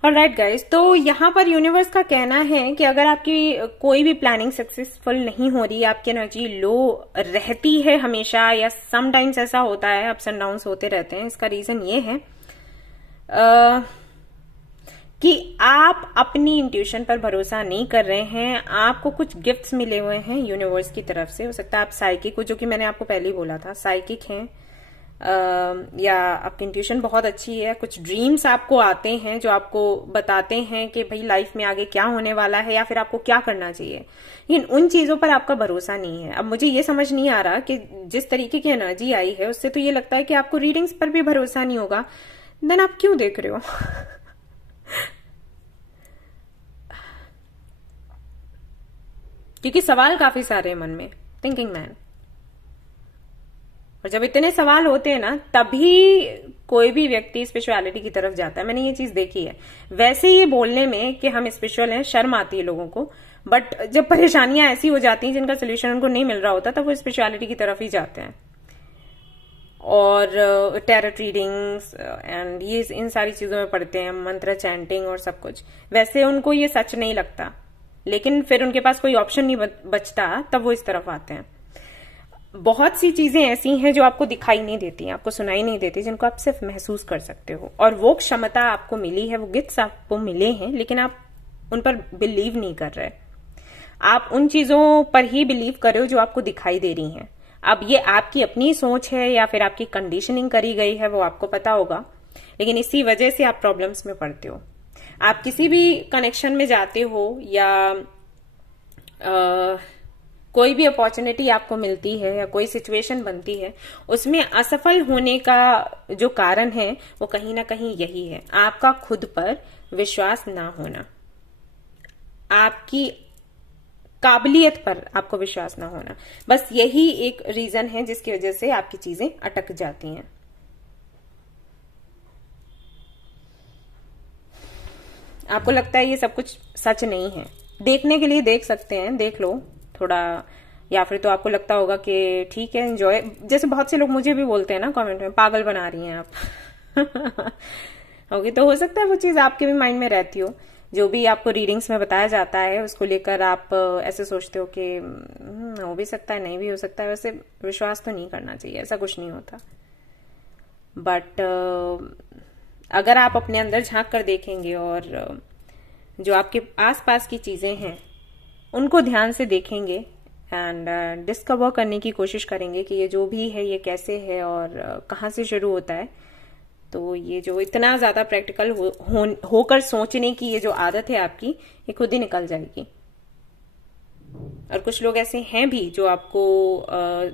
Alright guys, तो यहाँ पर यूनिवर्स का कहना है कि अगर आपकी कोई भी प्लानिंग सक्सेसफुल नहीं हो रही, आपकी एनर्जी लो रहती है हमेशा, या समटाइम्स ऐसा होता है, अप्स एंड डाउन्स होते रहते हैं, इसका रीजन ये है कि आप अपनी इंट्यूशन पर भरोसा नहीं कर रहे हैं। आपको कुछ गिफ्ट्स मिले हुए हैं यूनिवर्स की तरफ से। हो सकता है आप साइकिक हो, जो कि मैंने आपको पहले ही बोला था, साइकिक हैं, या आपकी इंट्यूशन बहुत अच्छी है। कुछ ड्रीम्स आपको आते हैं जो आपको बताते हैं कि भाई लाइफ में आगे क्या होने वाला है या फिर आपको क्या करना चाहिए, लेकिन उन चीजों पर आपका भरोसा नहीं है। अब मुझे ये समझ नहीं आ रहा कि जिस तरीके की एनर्जी आई है उससे तो ये लगता है कि आपको रीडिंग्स पर भी भरोसा नहीं होगा, देन आप क्यों देख रहे हो? क्योंकि सवाल काफी सारे हैं मन में, थिंकिंग मैन। और जब इतने सवाल होते हैं ना, तभी कोई भी व्यक्ति स्पिरिचुअलिटी की तरफ जाता है। मैंने ये चीज देखी है। वैसे ये बोलने में कि हम स्पिरिचुअल हैं शर्म आती है लोगों को, बट जब परेशानियां ऐसी हो जाती हैं जिनका सोल्यूशन उनको नहीं मिल रहा होता, तब वो स्पिरिचुअलिटी की तरफ ही जाते हैं। और टैरोट रीडिंग्स एंड ये इन सारी चीजों में पढ़ते हैं, मंत्र चैंटिंग और सब कुछ। वैसे उनको ये सच नहीं लगता, लेकिन फिर उनके पास कोई ऑप्शन नहीं बचता, तब वो इस तरफ आते हैं। बहुत सी चीजें ऐसी हैं जो आपको दिखाई नहीं देती, आपको सुनाई नहीं देती, जिनको आप सिर्फ महसूस कर सकते हो। और वो क्षमता आपको मिली है, वो गिफ्ट्स आपको मिले हैं, लेकिन आप उन पर बिलीव नहीं कर रहे। आप उन चीजों पर ही बिलीव कर रहे हो जो आपको दिखाई दे रही हैं। अब ये आपकी अपनी सोच है या फिर आपकी कंडीशनिंग करी गई है, वो आपको पता होगा, लेकिन इसी वजह से आप प्रॉब्लम्स में पड़ते हो। आप किसी भी कनेक्शन में जाते हो या कोई भी अपॉर्चुनिटी आपको मिलती है या कोई सिचुएशन बनती है, उसमें असफल होने का जो कारण है वो कहीं ना कहीं यही है, आपका खुद पर विश्वास ना होना, आपकी काबिलियत पर आपको विश्वास ना होना। बस यही एक रीजन है जिसकी वजह से आपकी चीजें अटक जाती हैं। आपको लगता है ये सब कुछ सच नहीं है, देखने के लिए देख सकते हैं, देख लो थोड़ा, या फिर तो आपको लगता होगा कि ठीक है एंजॉय। जैसे बहुत से लोग मुझे भी बोलते हैं ना कमेंट में, पागल बना रही हैं आप। ओके, तो हो सकता है वो चीज आपके भी माइंड में रहती हो। जो भी आपको रीडिंग्स में बताया जाता है उसको लेकर आप ऐसे सोचते हो कि हो भी सकता है, नहीं भी हो सकता है। वैसे विश्वास तो नहीं करना चाहिए, ऐसा कुछ नहीं होता। बट अगर आप अपने अंदर झांक कर देखेंगे और जो आपके आसपास की चीजें हैं उनको ध्यान से देखेंगे एंड डिस्कवर करने की कोशिश करेंगे कि ये जो भी है ये कैसे है और कहाँ से शुरू होता है, तो ये जो इतना ज्यादा प्रैक्टिकल होकर सोचने की ये जो आदत है आपकी, ये खुद ही निकल जाएगी। और कुछ लोग ऐसे हैं भी जो आपको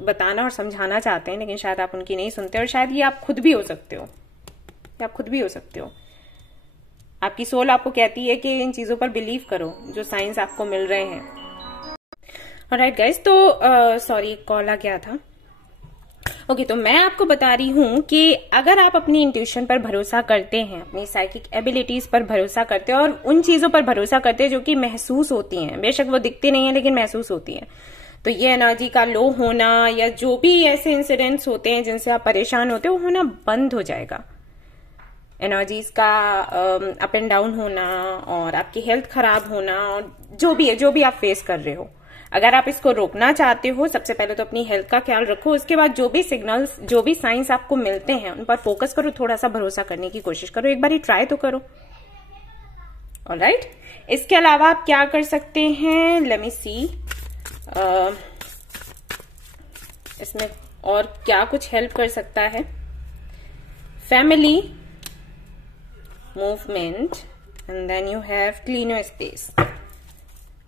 बताना और समझाना चाहते हैं, लेकिन शायद आप उनकी नहीं सुनते, और शायद ये आप खुद भी हो सकते हो, आप खुद भी हो सकते हो। आपकी सोल आपको कहती है कि इन चीजों पर बिलीव करो जो साइंस आपको मिल रहे हैं। ऑलराइट गाइस, तो सॉरी कॉल आ गया था। ओके, तो मैं आपको बता रही हूं कि अगर आप अपनी इंट्यूशन पर भरोसा करते हैं, अपनी साइकिक एबिलिटीज पर भरोसा करते हैं और उन चीजों पर भरोसा करते हैं जो कि महसूस होती हैं, बेशक वो दिखती नहीं है लेकिन महसूस होती हैं, तो ये एनर्जी का लो होना या जो भी ऐसे इंसिडेंट्स होते हैं जिनसे आप परेशान होते हो, होना बंद हो जाएगा। एनर्जीज का अप एंड डाउन होना और आपकी हेल्थ खराब होना और जो भी है, जो भी आप फेस कर रहे हो, अगर आप इसको रोकना चाहते हो, सबसे पहले तो अपनी हेल्थ का ख्याल रखो। उसके बाद जो भी सिग्नल्स, जो भी साइंस आपको मिलते हैं उन पर फोकस करो, थोड़ा सा भरोसा करने की कोशिश करो, एक बार ट्राई तो करो। ऑलराइट, इसके अलावा आप क्या कर सकते हैं, लेट मी सी, इसमें और क्या कुछ हेल्प कर सकता है। Family, movement, and then you have clean your space.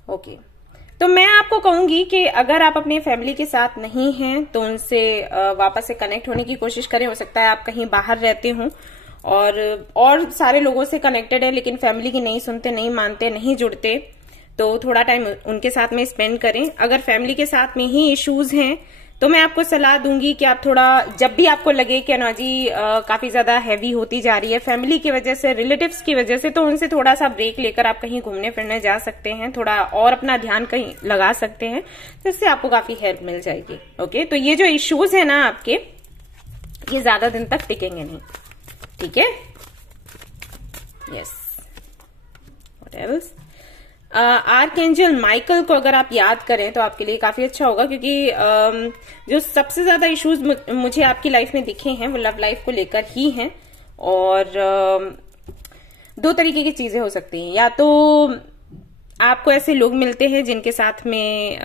Okay, तो मैं आपको कहूंगी कि अगर आप अपनी फैमिली के साथ नहीं हैं तो उनसे वापस से कनेक्ट होने की कोशिश करें। हो सकता है आप कहीं बाहर रहते हो और सारे लोगों से कनेक्टेड है, लेकिन फैमिली की नहीं सुनते, नहीं मानते, नहीं जुड़ते, तो थोड़ा टाइम उनके साथ में स्पेंड करें। अगर फैमिली के साथ में ही इश्यूज हैं तो मैं आपको सलाह दूंगी कि आप थोड़ा, जब भी आपको लगे कि एनर्जी काफी ज्यादा हैवी होती जा रही है फैमिली की वजह से, रिलेटिव्स की वजह से, तो उनसे थोड़ा सा ब्रेक लेकर आप कहीं घूमने फिरने जा सकते हैं, थोड़ा और अपना ध्यान कहीं लगा सकते हैं, जिससे आपको काफी हेल्प मिल जाएगी। ओके, तो ये जो इश्यूज है ना आपके, ये ज्यादा दिन तक टिकेंगे नहीं, ठीक है। Yes, what else, archangel Michael को अगर आप याद करें तो आपके लिए काफी अच्छा होगा, क्योंकि जो सबसे ज्यादा इश्यूज मुझे आपकी लाइफ में दिखे हैं वो लव लाइफ को लेकर ही हैं। और दो तरीके की चीजें हो सकती हैं, या तो आपको ऐसे लोग मिलते हैं जिनके साथ में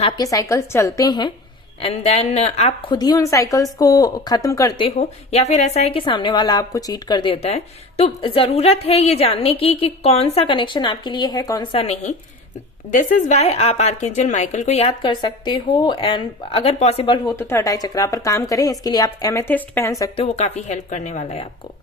आपके साइकिल्स चलते हैं एंड देन आप खुद ही उन साइकिल्स को खत्म करते हो, या फिर ऐसा है कि सामने वाला आपको चीट कर देता है। तो जरूरत है ये जानने की कि कौन सा कनेक्शन आपके लिए है, कौन सा नहीं। दिस इज वाई आप आर्कएंजल माइकल को याद कर सकते हो, एंड अगर पॉसिबल हो तो थर्ड आई चक्रा पर काम करें। इसके लिए आप एमेथिस्ट पहन सकते हो, वो काफी हेल्प करने वाला है आपको।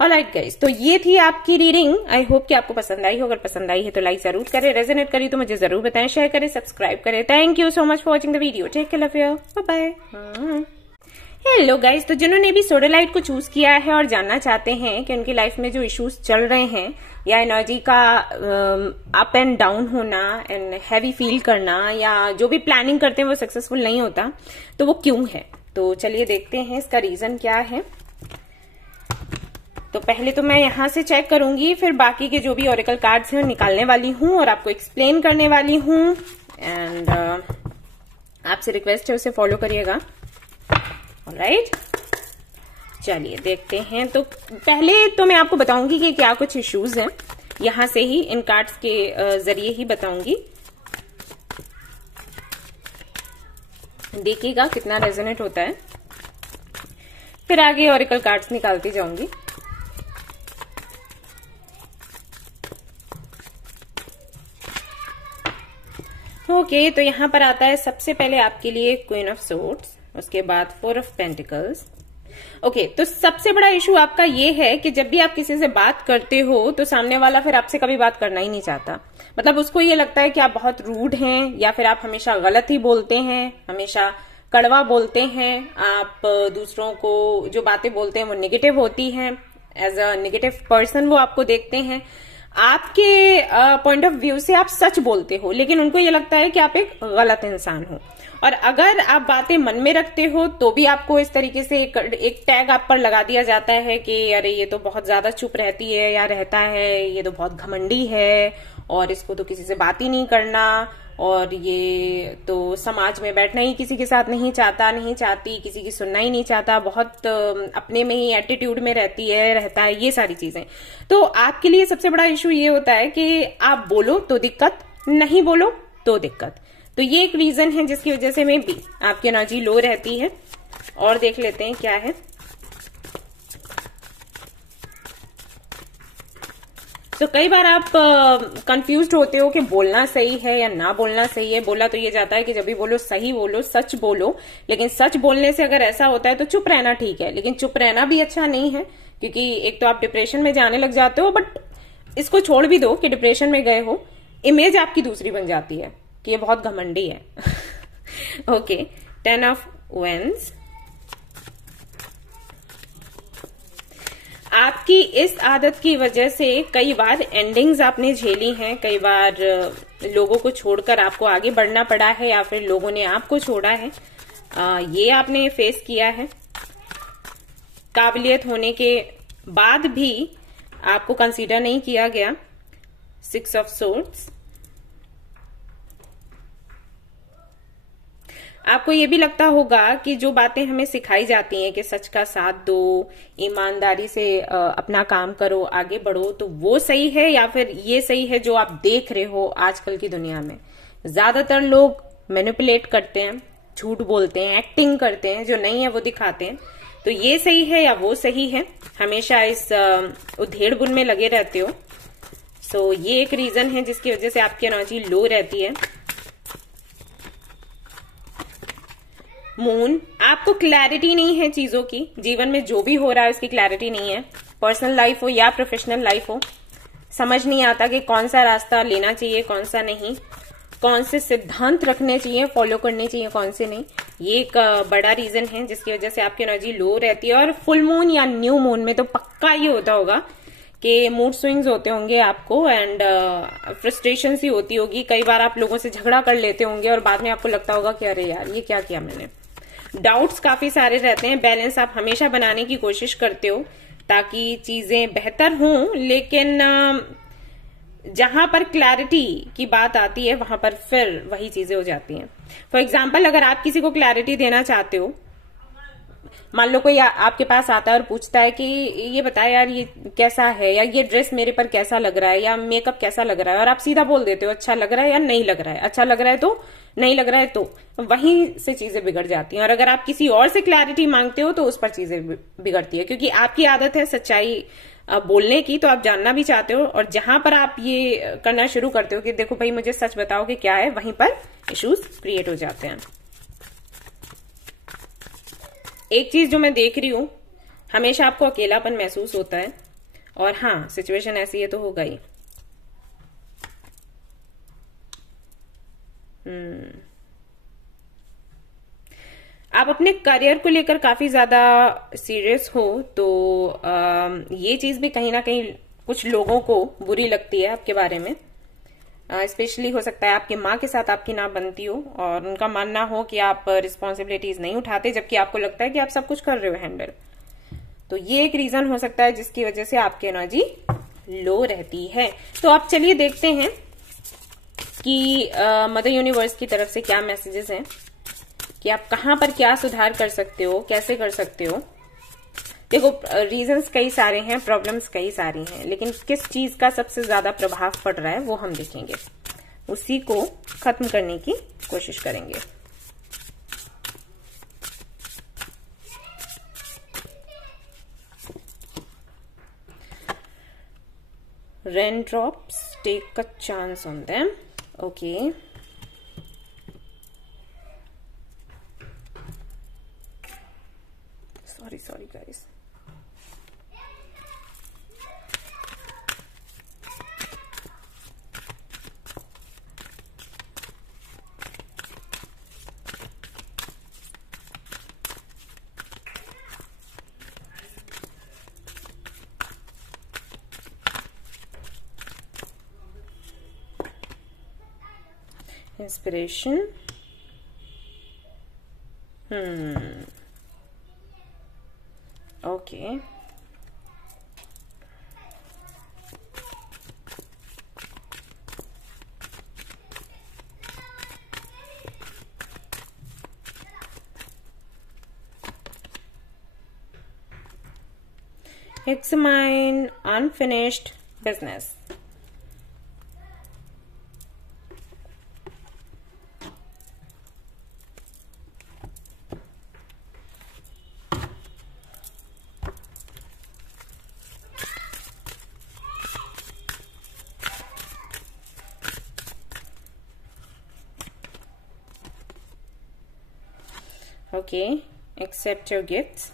ऑलराइट गाइस, तो ये थी आपकी रीडिंग। आई होप कि आपको पसंद आई हो। अगर पसंद आई है तो लाइक जरूर करें, रेजोनेट करी तो मुझे जरूर बताएं, शेयर करें, सब्सक्राइब करें। Thank you so much for watching the video. Take care, love you, bye bye. Hello guys, तो जिन्होंने भी सोडेलाइट को चूज किया है और जानना चाहते हैं कि उनकी लाइफ में जो इश्यूज चल रहे हैं या एनर्जी का अप एंड डाउन होना एंड हैवी फील करना, या जो भी प्लानिंग करते हैं वो सक्सेसफुल नहीं होता, तो वो क्यों है, तो चलिए देखते हैं इसका रीजन क्या है। तो पहले तो मैं यहां से चेक करूंगी, फिर बाकी के जो भी ओरेकल कार्ड्स हैं निकालने वाली हूं और आपको एक्सप्लेन करने वाली हूं। एंड आपसे रिक्वेस्ट है उसे फॉलो करिएगा। ऑलराइट, चलिए देखते हैं। तो पहले तो मैं आपको बताऊंगी कि क्या कुछ इश्यूज हैं, यहां से ही इन कार्ड्स के जरिए ही बताऊंगी। देखिएगा कितना रेजोनेट होता है, फिर आगे ओरेकल कार्ड्स निकालती जाऊंगी। ओके, तो यहां पर आता है सबसे पहले आपके लिए क्वीन ऑफ सोर्ड्स, उसके बाद फोर ऑफ पेंटिकल्स। ओके, तो सबसे बड़ा इशू आपका ये है कि जब भी आप किसी से बात करते हो तो सामने वाला फिर आपसे कभी बात करना ही नहीं चाहता। मतलब उसको ये लगता है कि आप बहुत रूड हैं, या फिर आप हमेशा गलत ही बोलते हैं, हमेशा कड़वा बोलते हैं। आप दूसरों को जो बातें बोलते हैं वो नेगेटिव होती हैं, एज अ नेगेटिव पर्सन वो आपको देखते हैं। आपके पॉइंट ऑफ व्यू से आप सच बोलते हो, लेकिन उनको ये लगता है कि आप एक गलत इंसान हो। और अगर आप बातें मन में रखते हो तो भी आपको इस तरीके से एक टैग आप पर लगा दिया जाता है कि अरे ये तो बहुत ज्यादा चुप रहती है या रहता है, ये तो बहुत घमंडी है और इसको तो किसी से बात ही नहीं करना, और ये तो समाज में बैठना ही किसी के साथ नहीं चाहता, नहीं चाहती, किसी की सुनना ही नहीं चाहता, बहुत अपने में ही एटीट्यूड में रहता है, ये सारी चीजें। तो आपके लिए सबसे बड़ा इशू ये होता है कि आप बोलो तो दिक्कत, नहीं बोलो तो दिक्कत। तो ये एक रीजन है जिसकी वजह से में भी आपकी एनर्जी लो रहती है। और देख लेते हैं क्या है। तो कई बार आप कंफ्यूज्ड होते हो कि बोलना सही है या ना बोलना सही है। बोला तो ये जाता है कि जब भी बोलो सही बोलो, सच बोलो, लेकिन सच बोलने से अगर ऐसा होता है तो चुप रहना ठीक है, लेकिन चुप रहना भी अच्छा नहीं है, क्योंकि एक तो आप डिप्रेशन में जाने लग जाते हो, बट इसको छोड़ भी दो कि डिप्रेशन में गए हो, इमेज आपकी दूसरी बन जाती है कि ये बहुत घमंडी है। Okay, 10 of wands. आपकी इस आदत की वजह से कई बार एंडिंग्स आपने झेली हैं, कई बार लोगों को छोड़कर आपको आगे बढ़ना पड़ा है या फिर लोगों ने आपको छोड़ा है, ये आपने फेस किया है। काबिलियत होने के बाद भी आपको कंसीडर नहीं किया गया। 6 ऑफ सोर्ड्स। आपको ये भी लगता होगा कि जो बातें हमें सिखाई जाती हैं कि सच का साथ दो, ईमानदारी से अपना काम करो, आगे बढ़ो, तो वो सही है या फिर ये सही है जो आप देख रहे हो आजकल की दुनिया में? ज्यादातर लोग मैनिपुलेट करते हैं, झूठ बोलते हैं, एक्टिंग करते हैं, जो नहीं है वो दिखाते हैं। तो ये सही है या वो सही है? हमेशा इस उधेड़ बुन में लगे रहते हो। सो ये एक रीजन है जिसकी वजह से आपकी एनर्जी लो रहती है। मून, आपको क्लैरिटी नहीं है चीजों की, जीवन में जो भी हो रहा है उसकी क्लैरिटी नहीं है। पर्सनल लाइफ हो या प्रोफेशनल लाइफ हो, समझ नहीं आता कि कौन सा रास्ता लेना चाहिए, कौन सा नहीं, कौन से सिद्धांत रखने चाहिए, फॉलो करने चाहिए, कौन से नहीं। ये एक बड़ा रीजन है जिसकी वजह से आपकी एनर्जी लो रहती है। और फुल मून या न्यू मून में तो पक्का ये होता होगा कि मूड स्विंग्स होते होंगे आपको एंड फ्रस्ट्रेशन सी होती होगी। कई बार आप लोगों से झगड़ा कर लेते होंगे और बाद में आपको लगता होगा कि अरे यार ये क्या किया मैंने। डाउट्स काफी सारे रहते हैं। बैलेंस आप हमेशा बनाने की कोशिश करते हो ताकि चीजें बेहतर हों, लेकिन जहां पर क्लैरिटी की बात आती है वहां पर फिर वही चीजें हो जाती हैं। फॉर एग्जाम्पल, अगर आप किसी को क्लैरिटी देना चाहते हो, मान लो कोई आपके पास आता है और पूछता है कि ये बता यार ये कैसा है, या ये ड्रेस मेरे पर कैसा लग रहा है, या मेकअप कैसा लग रहा है, और आप सीधा बोल देते हो अच्छा लग रहा है या नहीं लग रहा है, अच्छा लग रहा है तो नहीं लग रहा है, तो वहीं से चीजें बिगड़ जाती हैं। और अगर आप किसी और से क्लैरिटी मांगते हो तो उस पर चीजें बिगड़ती है, क्योंकि आपकी आदत है सच्चाई बोलने की, तो आप जानना भी चाहते हो। और जहां पर आप ये करना शुरू करते हो कि देखो भाई मुझे सच बताओ कि क्या है, वहीं पर इश्यूज क्रिएट हो जाते हैं। एक चीज जो मैं देख रही हूं, हमेशा आपको अकेलापन महसूस होता है, और हाँ सिचुएशन ऐसी है तो होगा ही। आप अपने करियर को लेकर काफी ज्यादा सीरियस हो, तो ये चीज भी कहीं ना कहीं कुछ लोगों को बुरी लगती है आपके बारे में। स्पेशली हो सकता है आपकी माँ के साथ आपकी ना बनती हो और उनका मानना हो कि आप रिस्पॉन्सिबिलिटीज नहीं उठाते, जबकि आपको लगता है कि आप सब कुछ कर रहे हो हैंडल। तो ये एक रीजन हो सकता है जिसकी वजह से आपकी एनर्जी लो रहती है। तो आप चलिए देखते हैं कि मदर यूनिवर्स की तरफ से क्या मैसेजेस हैं, कि आप कहां पर क्या सुधार कर सकते हो, कैसे कर सकते हो। देखो रीजंस कई सारे हैं, प्रॉब्लम्स कई सारी हैं, लेकिन किस चीज का सबसे ज्यादा प्रभाव पड़ रहा है वो हम देखेंगे, उसी को खत्म करने की कोशिश करेंगे। Raindrops, take a chance on them. Okay. Sorry guys. Inspiration. Okay. It's mine unfinished business. Okay, accept your gifts.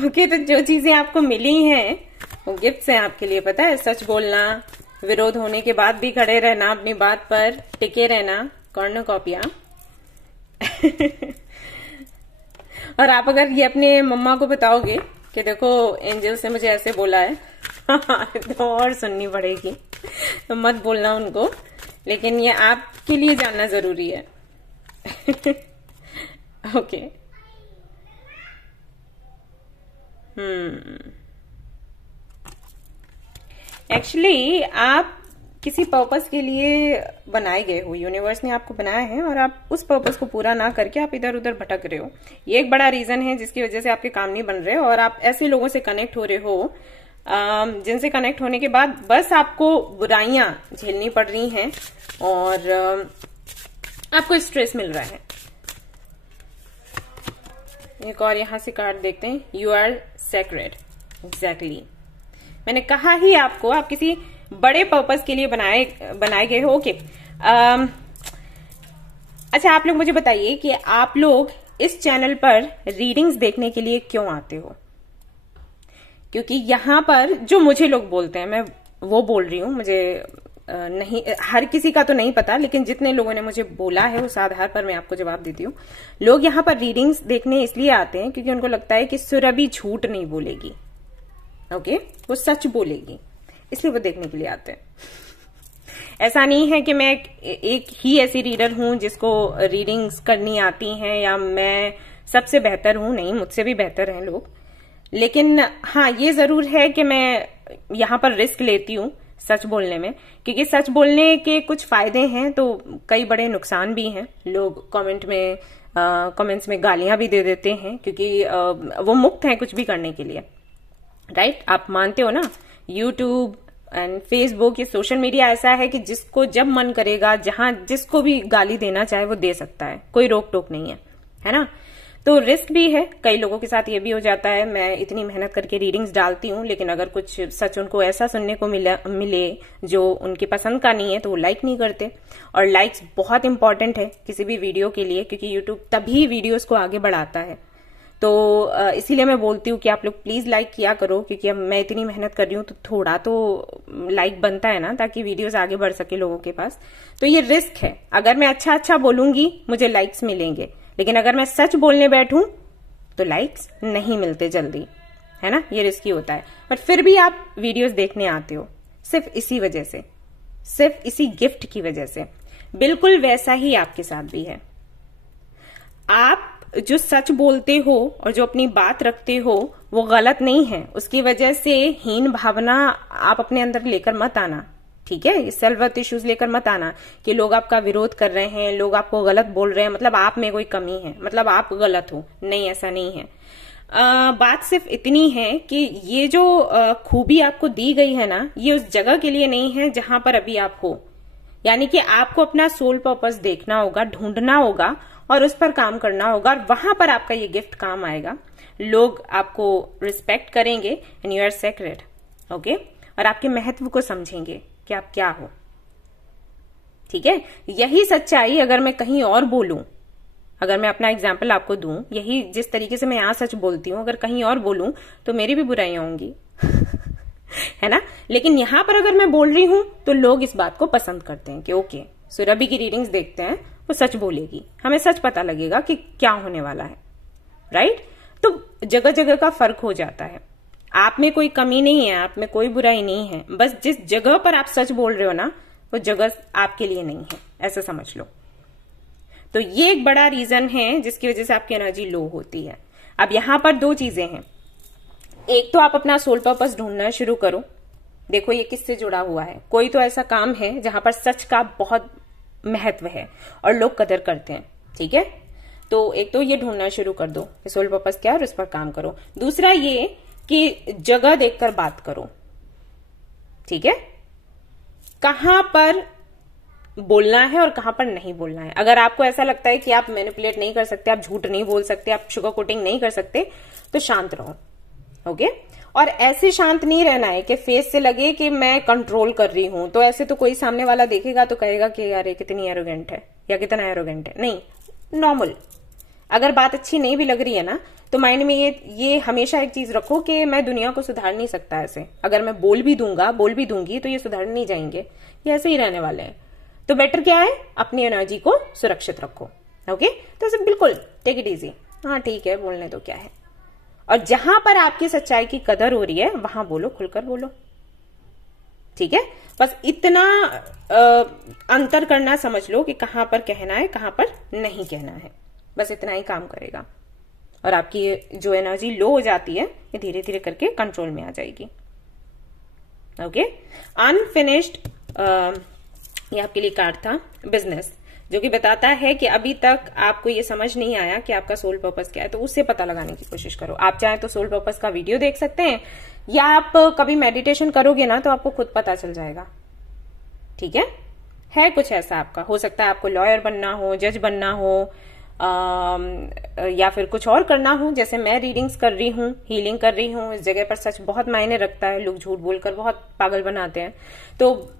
Okay, तो जो चीजें आपको मिली हैं वो गिफ्ट्स हैं आपके लिए, पता है। सच बोलना, विरोध होने के बाद भी खड़े रहना, अपनी बात पर टिके रहना, कॉर्नोकॉपिया। और आप अगर ये अपने मम्मा को बताओगे कि देखो एंजल से मुझे ऐसे बोला है, तो और सुननी पड़ेगी, तो मत बोलना उनको, लेकिन ये आपके लिए जानना जरूरी है। ओके, एक्चुअली आप किसी पर्पस के लिए बनाए गए हो, यूनिवर्स ने आपको बनाया है और आप उस पर्पस को पूरा ना करके आप इधर उधर भटक रहे हो। ये एक बड़ा रीजन है जिसकी वजह से आपके काम नहीं बन रहे और आप ऐसे लोगों से कनेक्ट हो रहे हो जिनसे कनेक्ट होने के बाद बस आपको बुराइयां झेलनी पड़ रही हैं और आपको स्ट्रेस मिल रहा है। एक और यहां से कार्ड देखते हैं, यू आर सेक्रेड। एग्जैक्टली, मैंने कहा ही आपको, आप किसी बड़े पर्पस के लिए बनाए गए हो। ओके, अच्छा आप लोग मुझे बताइए कि आप लोग इस चैनल पर रीडिंग्स देखने के लिए क्यों आते हो? क्योंकि यहां पर जो मुझे लोग बोलते हैं, मैं वो बोल रही हूं, मुझे नहीं, हर किसी का तो नहीं पता, लेकिन जितने लोगों ने मुझे बोला है उस आधार पर मैं आपको जवाब देती हूँ। लोग यहाँ पर रीडिंग्स देखने इसलिए आते हैं क्योंकि उनको लगता है कि सुरभि झूठ नहीं बोलेगी। ओके, वो सच बोलेगी, इसलिए वो देखने के लिए आते हैं। ऐसा नहीं है कि मैं एक ही ऐसी रीडर हूं जिसको रीडिंग्स करनी आती हैं या मैं सबसे बेहतर हूं, नहीं, मुझसे भी बेहतर हैं लोग। लेकिन हाँ, ये जरूर है कि मैं यहाँ पर रिस्क लेती हूँ सच बोलने में, क्योंकि सच बोलने के कुछ फायदे हैं तो कई बड़े नुकसान भी हैं। लोग कमेंट्स में गालियां भी दे देते हैं क्योंकि वो मुक्त हैं कुछ भी करने के लिए, राइट? आप मानते हो ना, यूट्यूब एंड फेसबुक, ये सोशल मीडिया ऐसा है कि जिसको जब मन करेगा, जहां जिसको भी गाली देना चाहे वो दे सकता है, कोई रोक टोक नहीं है ना? तो रिस्क भी है, कई लोगों के साथ ये भी हो जाता है। मैं इतनी मेहनत करके रीडिंग्स डालती हूँ, लेकिन अगर कुछ सच उनको ऐसा सुनने को मिले जो उनकी पसंद का नहीं है तो वो लाइक नहीं करते। और लाइक्स बहुत इंपॉर्टेंट है किसी भी वीडियो के लिए, क्योंकि यूट्यूब तभी वीडियोस को आगे बढ़ाता है। तो इसीलिए मैं बोलती हूँ कि आप लोग प्लीज लाइक किया करो, क्योंकि अब मैं इतनी मेहनत कर रही हूँ तो थोड़ा तो लाइक बनता है ना, ताकि वीडियोस आगे बढ़ सके लोगों के पास। तो ये रिस्क है, अगर मैं अच्छा बोलूंगी मुझे लाइक्स मिलेंगे, लेकिन अगर मैं सच बोलने बैठूं तो लाइक्स नहीं मिलते जल्दी, है ना? ये रिस्की होता है। पर फिर भी आप वीडियोस देखने आते हो सिर्फ इसी वजह से, सिर्फ इसी गिफ्ट की वजह से। बिल्कुल वैसा ही आपके साथ भी है। आप जो सच बोलते हो और जो अपनी बात रखते हो वो गलत नहीं है, उसकी वजह से हीन भावना आप अपने अंदर लेकर मत आना, ठीक है? सेल्फ वर्थ इश्यूज लेकर मत आना कि लोग आपका विरोध कर रहे हैं, लोग आपको गलत बोल रहे हैं, मतलब आप में कोई कमी है, मतलब आप गलत हो। नहीं, ऐसा नहीं है। बात सिर्फ इतनी है कि ये जो खूबी आपको दी गई है ना, ये उस जगह के लिए नहीं है जहां पर अभी आप हो। यानी कि आपको अपना सोल पर्पस देखना होगा, ढूंढना होगा और उस पर काम करना होगा, और वहां पर आपका ये गिफ्ट काम आएगा। लोग आपको रिस्पेक्ट करेंगे and you are sacred, okay? और आपके महत्व को समझेंगे कि आप क्या हो, ठीक है? यही सच्चाई अगर मैं कहीं और बोलूं, अगर मैं अपना एग्जाम्पल आपको दूं, यही जिस तरीके से मैं यहां सच बोलती हूं, अगर कहीं और बोलूं तो मेरी भी बुराइयां होंगी है ना? लेकिन यहां पर अगर मैं बोल रही हूं तो लोग इस बात को पसंद करते हैं कि ओके, सुरभि की रीडिंग्स देखते हैं, वो सच बोलेगी, हमें सच पता लगेगा कि क्या होने वाला है, राइट? तो जगह जगह का फर्क हो जाता है। आप में कोई कमी नहीं है, आप में कोई बुराई नहीं है, बस जिस जगह पर आप सच बोल रहे हो ना, वो जगह आपके लिए नहीं है, ऐसा समझ लो। तो ये एक बड़ा रीजन है जिसकी वजह से आपकी एनर्जी लो होती है। अब यहां पर दो चीजें हैं, एक तो आप अपना सोल पर्पस ढूंढना शुरू करो। देखो ये किससे जुड़ा हुआ है, कोई तो ऐसा काम है जहां पर सच का बहुत महत्व है और लोग कदर करते हैं, ठीक है? तो एक तो ये ढूंढना शुरू कर दो कि सोल पर्पस क्या है और उस पर काम करो। दूसरा ये कि जगह देखकर बात करो, ठीक है? कहां पर बोलना है और कहां पर नहीं बोलना है। अगर आपको ऐसा लगता है कि आप मैनिपुलेट नहीं कर सकते, आप झूठ नहीं बोल सकते, आप शुगर कोटिंग नहीं कर सकते, तो शांत रहो, ओके? और ऐसे शांत नहीं रहना है कि फेस से लगे कि मैं कंट्रोल कर रही हूं। तो ऐसे तो कोई सामने वाला देखेगा तो कहेगा कि यार ये कितनी एरोगेंट है, या कितना एरोगेंट है, नहीं, नॉर्मल। अगर बात अच्छी नहीं भी लग रही है ना, तो माइंड में ये हमेशा एक चीज रखो कि मैं दुनिया को सुधार नहीं सकता ऐसे। अगर मैं बोल भी दूंगी तो ये सुधार नहीं जाएंगे, ये ऐसे ही रहने वाले हैं। तो बेटर क्या है, अपनी एनर्जी को सुरक्षित रखो। ओके, तो ऐसे बिल्कुल टेक इट इजी, हाँ ठीक है, बोलने दो, क्या है। और जहां पर आपकी सच्चाई की कदर हो रही है वहां बोलो, खुलकर बोलो, ठीक है। बस इतना अंतर करना समझ लो कि कहां पर कहना है, कहां पर नहीं कहना है, बस इतना ही काम करेगा। और आपकी जो एनर्जी लो हो जाती है ये धीरे धीरे करके कंट्रोल में आ जाएगी। ओके, अनफिनिश्ड, ये आपके लिए कार्ड था बिजनेस, जो कि बताता है कि अभी तक आपको ये समझ नहीं आया कि आपका सोल पर्पस क्या है, तो उससे पता लगाने की कोशिश करो। आप चाहे तो सोल पर्पस का वीडियो देख सकते हैं, या आप कभी मेडिटेशन करोगे ना तो आपको खुद पता चल जाएगा, ठीक है कुछ ऐसा आपका। हो सकता है आपको लॉयर बनना हो, जज बनना हो, या फिर कुछ और करना हो। जैसे मैं रीडिंग्स कर रही हूँ, हीलिंग कर रही हूँ, इस जगह पर सच बहुत मायने रखता है, लोग झूठ बोलकर बहुत पागल बनाते हैं। तो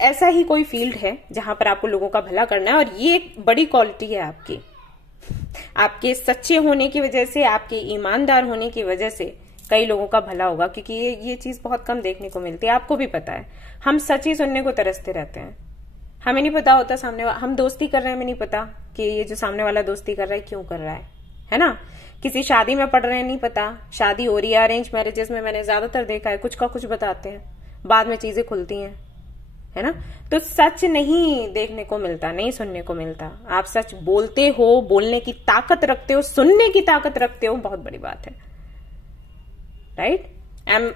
ऐसा ही कोई फील्ड है जहां पर आपको लोगों का भला करना है, और ये एक बड़ी क्वालिटी है आपकी। आपके सच्चे होने की वजह से, आपके ईमानदार होने की वजह से कई लोगों का भला होगा, क्योंकि ये चीज बहुत कम देखने को मिलती है। आपको भी पता है, हम सच ही सुनने को तरसते रहते हैं। हमें नहीं पता होता सामने हम दोस्ती कर रहे हैं, हमें नहीं पता कि ये जो सामने वाला दोस्ती कर रहा है क्यों कर रहा है ना। किसी शादी में पढ़ रहे हैं, नहीं पता शादी हो रही है। अरेंज मैरिजेस में मैंने ज्यादातर देखा है, कुछ का कुछ बताते हैं, बाद में चीजें खुलती हैं, है ना। तो सच नहीं देखने को मिलता, नहीं सुनने को मिलता। आप सच बोलते हो, बोलने की ताकत रखते हो, सुनने की ताकत रखते हो, बहुत बड़ी बात है, राइट। आई एम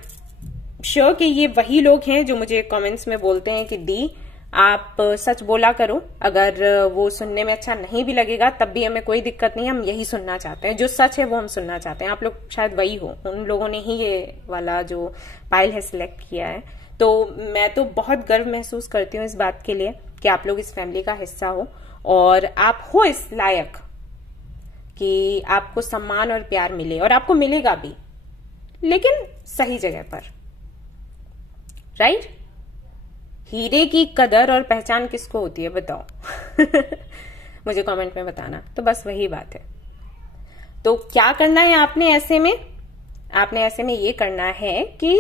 श्योर कि ये वही लोग हैं जो मुझे कमेंट्स में बोलते हैं कि दी आप सच बोला करो, अगर वो सुनने में अच्छा नहीं भी लगेगा तब भी हमें कोई दिक्कत नहीं, हम यही सुनना चाहते हैं, जो सच है वो हम सुनना चाहते हैं। आप लोग शायद वही हो, उन लोगों ने ही ये वाला जो पाइल है सिलेक्ट किया है। तो मैं तो बहुत गर्व महसूस करती हूँ इस बात के लिए कि आप लोग इस फैमिली का हिस्सा हो, और आप हो इस लायक कि आपको सम्मान और प्यार मिले, और आपको मिलेगा भी, लेकिन सही जगह पर, राइट। हीरे की कदर और पहचान किसको होती है बताओ मुझे कमेंट में बताना। तो बस वही बात है। तो क्या करना है आपने ऐसे में? आपने ऐसे में ये करना है कि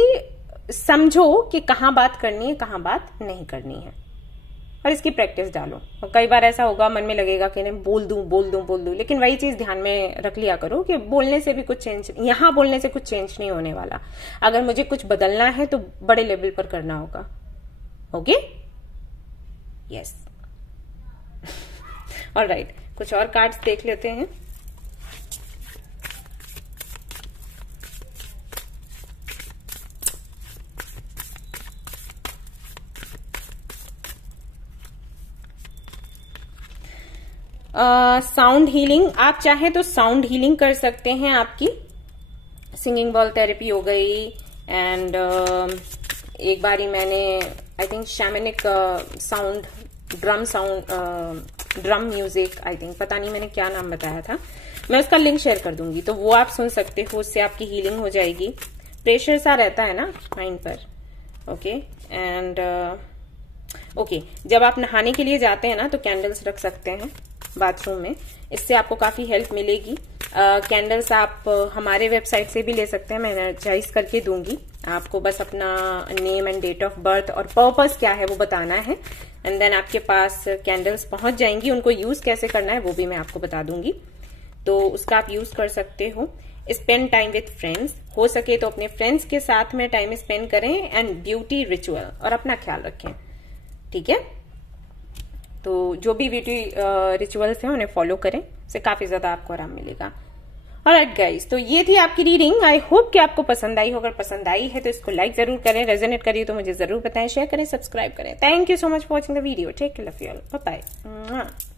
समझो कि कहां बात करनी है, कहां बात नहीं करनी है, और इसकी प्रैक्टिस डालो। और कई बार ऐसा होगा, मन में लगेगा कि नहीं बोल दूं, लेकिन वही चीज ध्यान में रख लिया करो कि बोलने से भी कुछ चेंज, यहां बोलने से कुछ चेंज नहीं होने वाला। अगर मुझे कुछ बदलना है तो बड़े लेवल पर करना होगा। Okay, yes, alright. कुछ और कार्ड्स देख लेते हैं। साउंड हीलिंग, आप चाहे तो साउंड हीलिंग कर सकते हैं। आपकी सिंगिंग बॉल थेरेपी हो गई, एंड एक बारी मैंने I think shamanic sound, drum music, I think, पता नहीं मैंने क्या नाम बताया था, मैं उसका लिंक शेयर कर दूंगी, तो वो आप सुन सकते हो, उससे आपकी हीलिंग हो जाएगी। प्रेशर सा रहता है ना माइंड पर, ओके। एंड ओके, जब आप नहाने के लिए जाते हैं ना तो कैंडल्स रख सकते हैं बाथरूम में, इससे आपको काफी हेल्प मिलेगी। कैंडल्स आप हमारे वेबसाइट से भी ले सकते हैं, मैं एनर्जाइज करके दूंगी आपको। बस अपना name and date of birth और पर्पस क्या है वो बताना है, एंड देन आपके पास कैंडल्स पहुंच जाएंगी। उनको यूज कैसे करना है वो भी मैं आपको बता दूंगी, तो उसका आप यूज कर सकते हो। स्पेंड टाइम विथ फ्रेंड्स, हो सके तो अपने फ्रेंड्स के साथ में टाइम स्पेंड करें, एंड ब्यूटी रिचुअल, और अपना ख्याल रखें, ठीक है। तो जो भी ब्यूटी रिचुअल्स हैं उन्हें फॉलो करें, इससे काफी ज्यादा आपको आराम मिलेगा। ऑलराइट गाइस, तो ये थी आपकी रीडिंग। आई होप कि आपको पसंद आई हो। अगर पसंद आई है तो इसको लाइक जरूर करें, रेजोनेट करिए तो मुझे जरूर बताएं, शेयर करें, सब्सक्राइब करें। Thank you so much for watching the video. Take care of you all, bye bye.